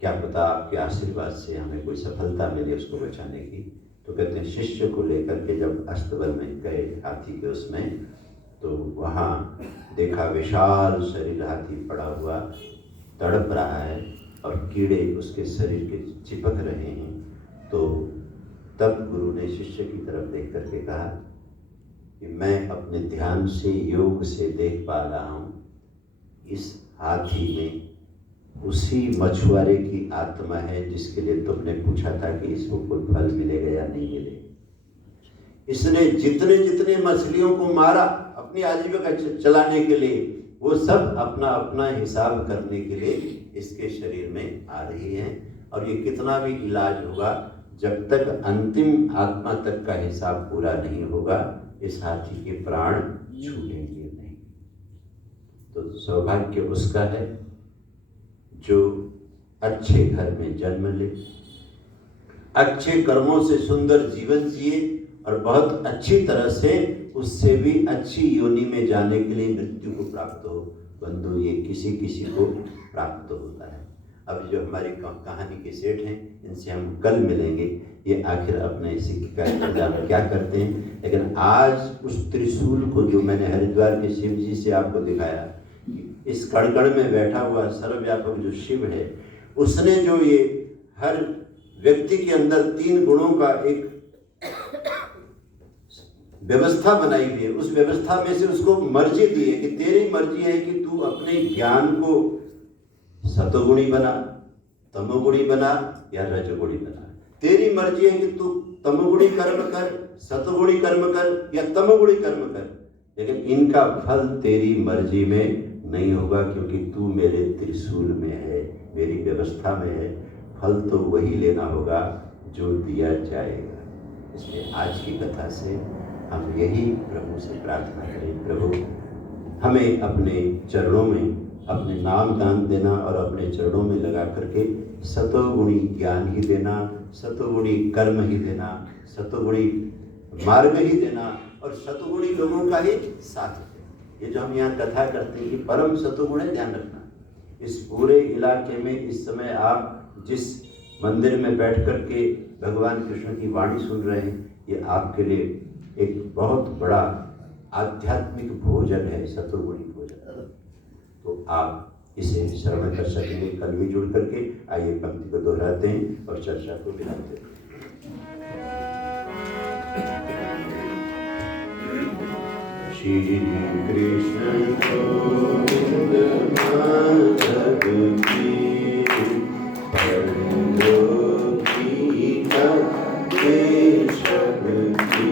क्या पता आपके आशीर्वाद से हमें कोई सफलता मिले उसको बचाने की। तो कहते हैं शिष्य को लेकर के जब अस्तबल में गए हाथी के उसमें, तो वहाँ देखा विशाल शरीर हाथी पड़ा हुआ तड़प रहा है और कीड़े उसके शरीर के चिपक रहे हैं। तो तब गुरु ने शिष्य की तरफ देख करके कहा कि मैं अपने ध्यान से, योग से देख पा रहा हूँ, इस हाथी में उसी मछुआरे की आत्मा है जिसके लिए तुमने पूछा था कि इसको कोई फल मिलेगा या नहीं मिलेगा। इसने जितने जितने मछलियों को मारा अपनी आजीविका चलाने के लिए, वो सब अपना अपना हिसाब करने के लिए इसके शरीर में आ रही है। और ये कितना भी इलाज होगा, जब तक अंतिम आत्मा तक का हिसाब पूरा नहीं होगा, इस हाथी के प्राण छूटेंगे नहीं। तो सौभाग्य उसका है जो अच्छे घर में जन्म ले, अच्छे कर्मों से सुंदर जीवन जिए और बहुत अच्छी तरह से उससे भी अच्छी योनि में जाने के लिए मृत्यु को प्राप्त हो। बंधु, ये किसी किसी को प्राप्त होता है। अब जो हमारी कहानी के सेठ हैं, इनसे हम कल मिलेंगे, ये आखिर अपने सिक्के का इंतजाम क्या करते हैं। लेकिन आज उस त्रिशूल को जो मैंने हरिद्वार के शिव जी से आपको दिखाया, इस कड़कड़ में बैठा हुआ सर्वव्यापक जो शिव है, उसने जो ये हर व्यक्ति के अंदर 3 गुणों का एक व्यवस्था बनाई हुई है, उस व्यवस्था में से उसको मर्जी दी है कि तेरी मर्जी है कि तू अपने ज्ञान को सतोगुणी बना, तमोगुणी बना या रजोगुणी बना। तेरी मर्जी है कि तू तमोगुणी कर्म कर, सतोगुणी कर्म कर या तमोगुणी कर्म कर, लेकिन इनका फल तेरी मर्जी में नहीं होगा, क्योंकि तू मेरे त्रिशूल में है, मेरी व्यवस्था में है। फल तो वही लेना होगा जो दिया जाएगा। इसलिए आज की कथा से हम यही प्रभु से प्रार्थना करें, प्रभु हमें अपने चरणों में अपने नाम दान देना और अपने चरणों में लगा करके सतोगुणी ज्ञान ही देना, सतोगुणी कर्म ही देना, सतोगुणी मार्ग ही देना और सतोगुणी लोगों का ही साथ देना। ये जो हम यहाँ कथा करते हैं ये परम सतोगुण है, ध्यान रखना। इस पूरे इलाके में इस समय आप जिस मंदिर में बैठ करके भगवान कृष्ण की वाणी सुन रहे हैं, ये आपके लिए एक बहुत बड़ा आध्यात्मिक भोजन है, सतोगुणी भोजन। तो आप इसे श्रवण कर सकेंगे कल भी जुड़ करके। आइए पंक्ति को दोहराते हैं और चर्चा को मिलाते हैं। श्री कृष्ण गोविंद माधव की केशव की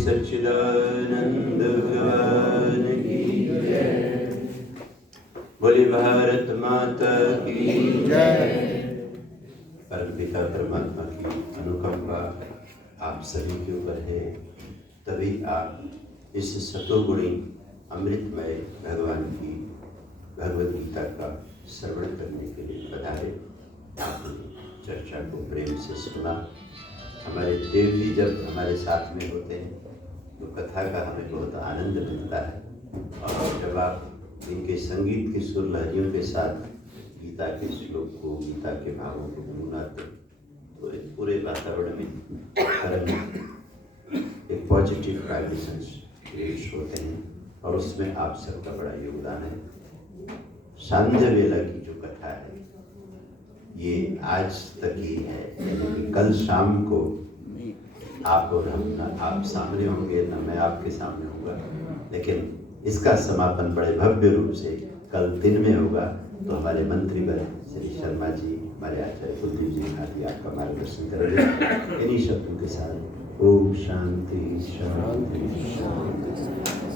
सच्चिदानंद भगवान की जय। बोले भारत माता की जय। परमपिता परमात्मा की अनुकंपा आप सभी के ऊपर है, तभी आप इस सतोगुणी अमृतमय भगवान की भगवद गीता का श्रवण करने के लिए पधारे। आपने चर्चा को प्रेम से सुना। हमारे देव जी जब हमारे साथ में होते हैं तो कथा का हमें बहुत आनंद मिलता है, और जब आप इनके संगीत की सुर लहरियों के साथ गीता के श्लोक को, गीता के भावों को गुनगुनाते तो एक पूरे वातावरण में एक पॉजिटिव वाइब्रेशंस क्रिएट होते हैं, और उसमें आप सबका बड़ा योगदान है। सांध्य वेला की जो कथा है ये आज तक ही है, यानी कि कल शाम को आप और हम ना आप सामने होंगे ना मैं आपके सामने होगा, लेकिन इसका समापन बड़े भव्य रूप से कल दिन में होगा। तो हमारे मंत्रीवर श्री शर्मा जी, हमारे आचार्य कुलदीप जी आदि आपका मार्गदर्शन करेंगे। इन्हीं शब्दों के साथ ओम शांति शांति शांति।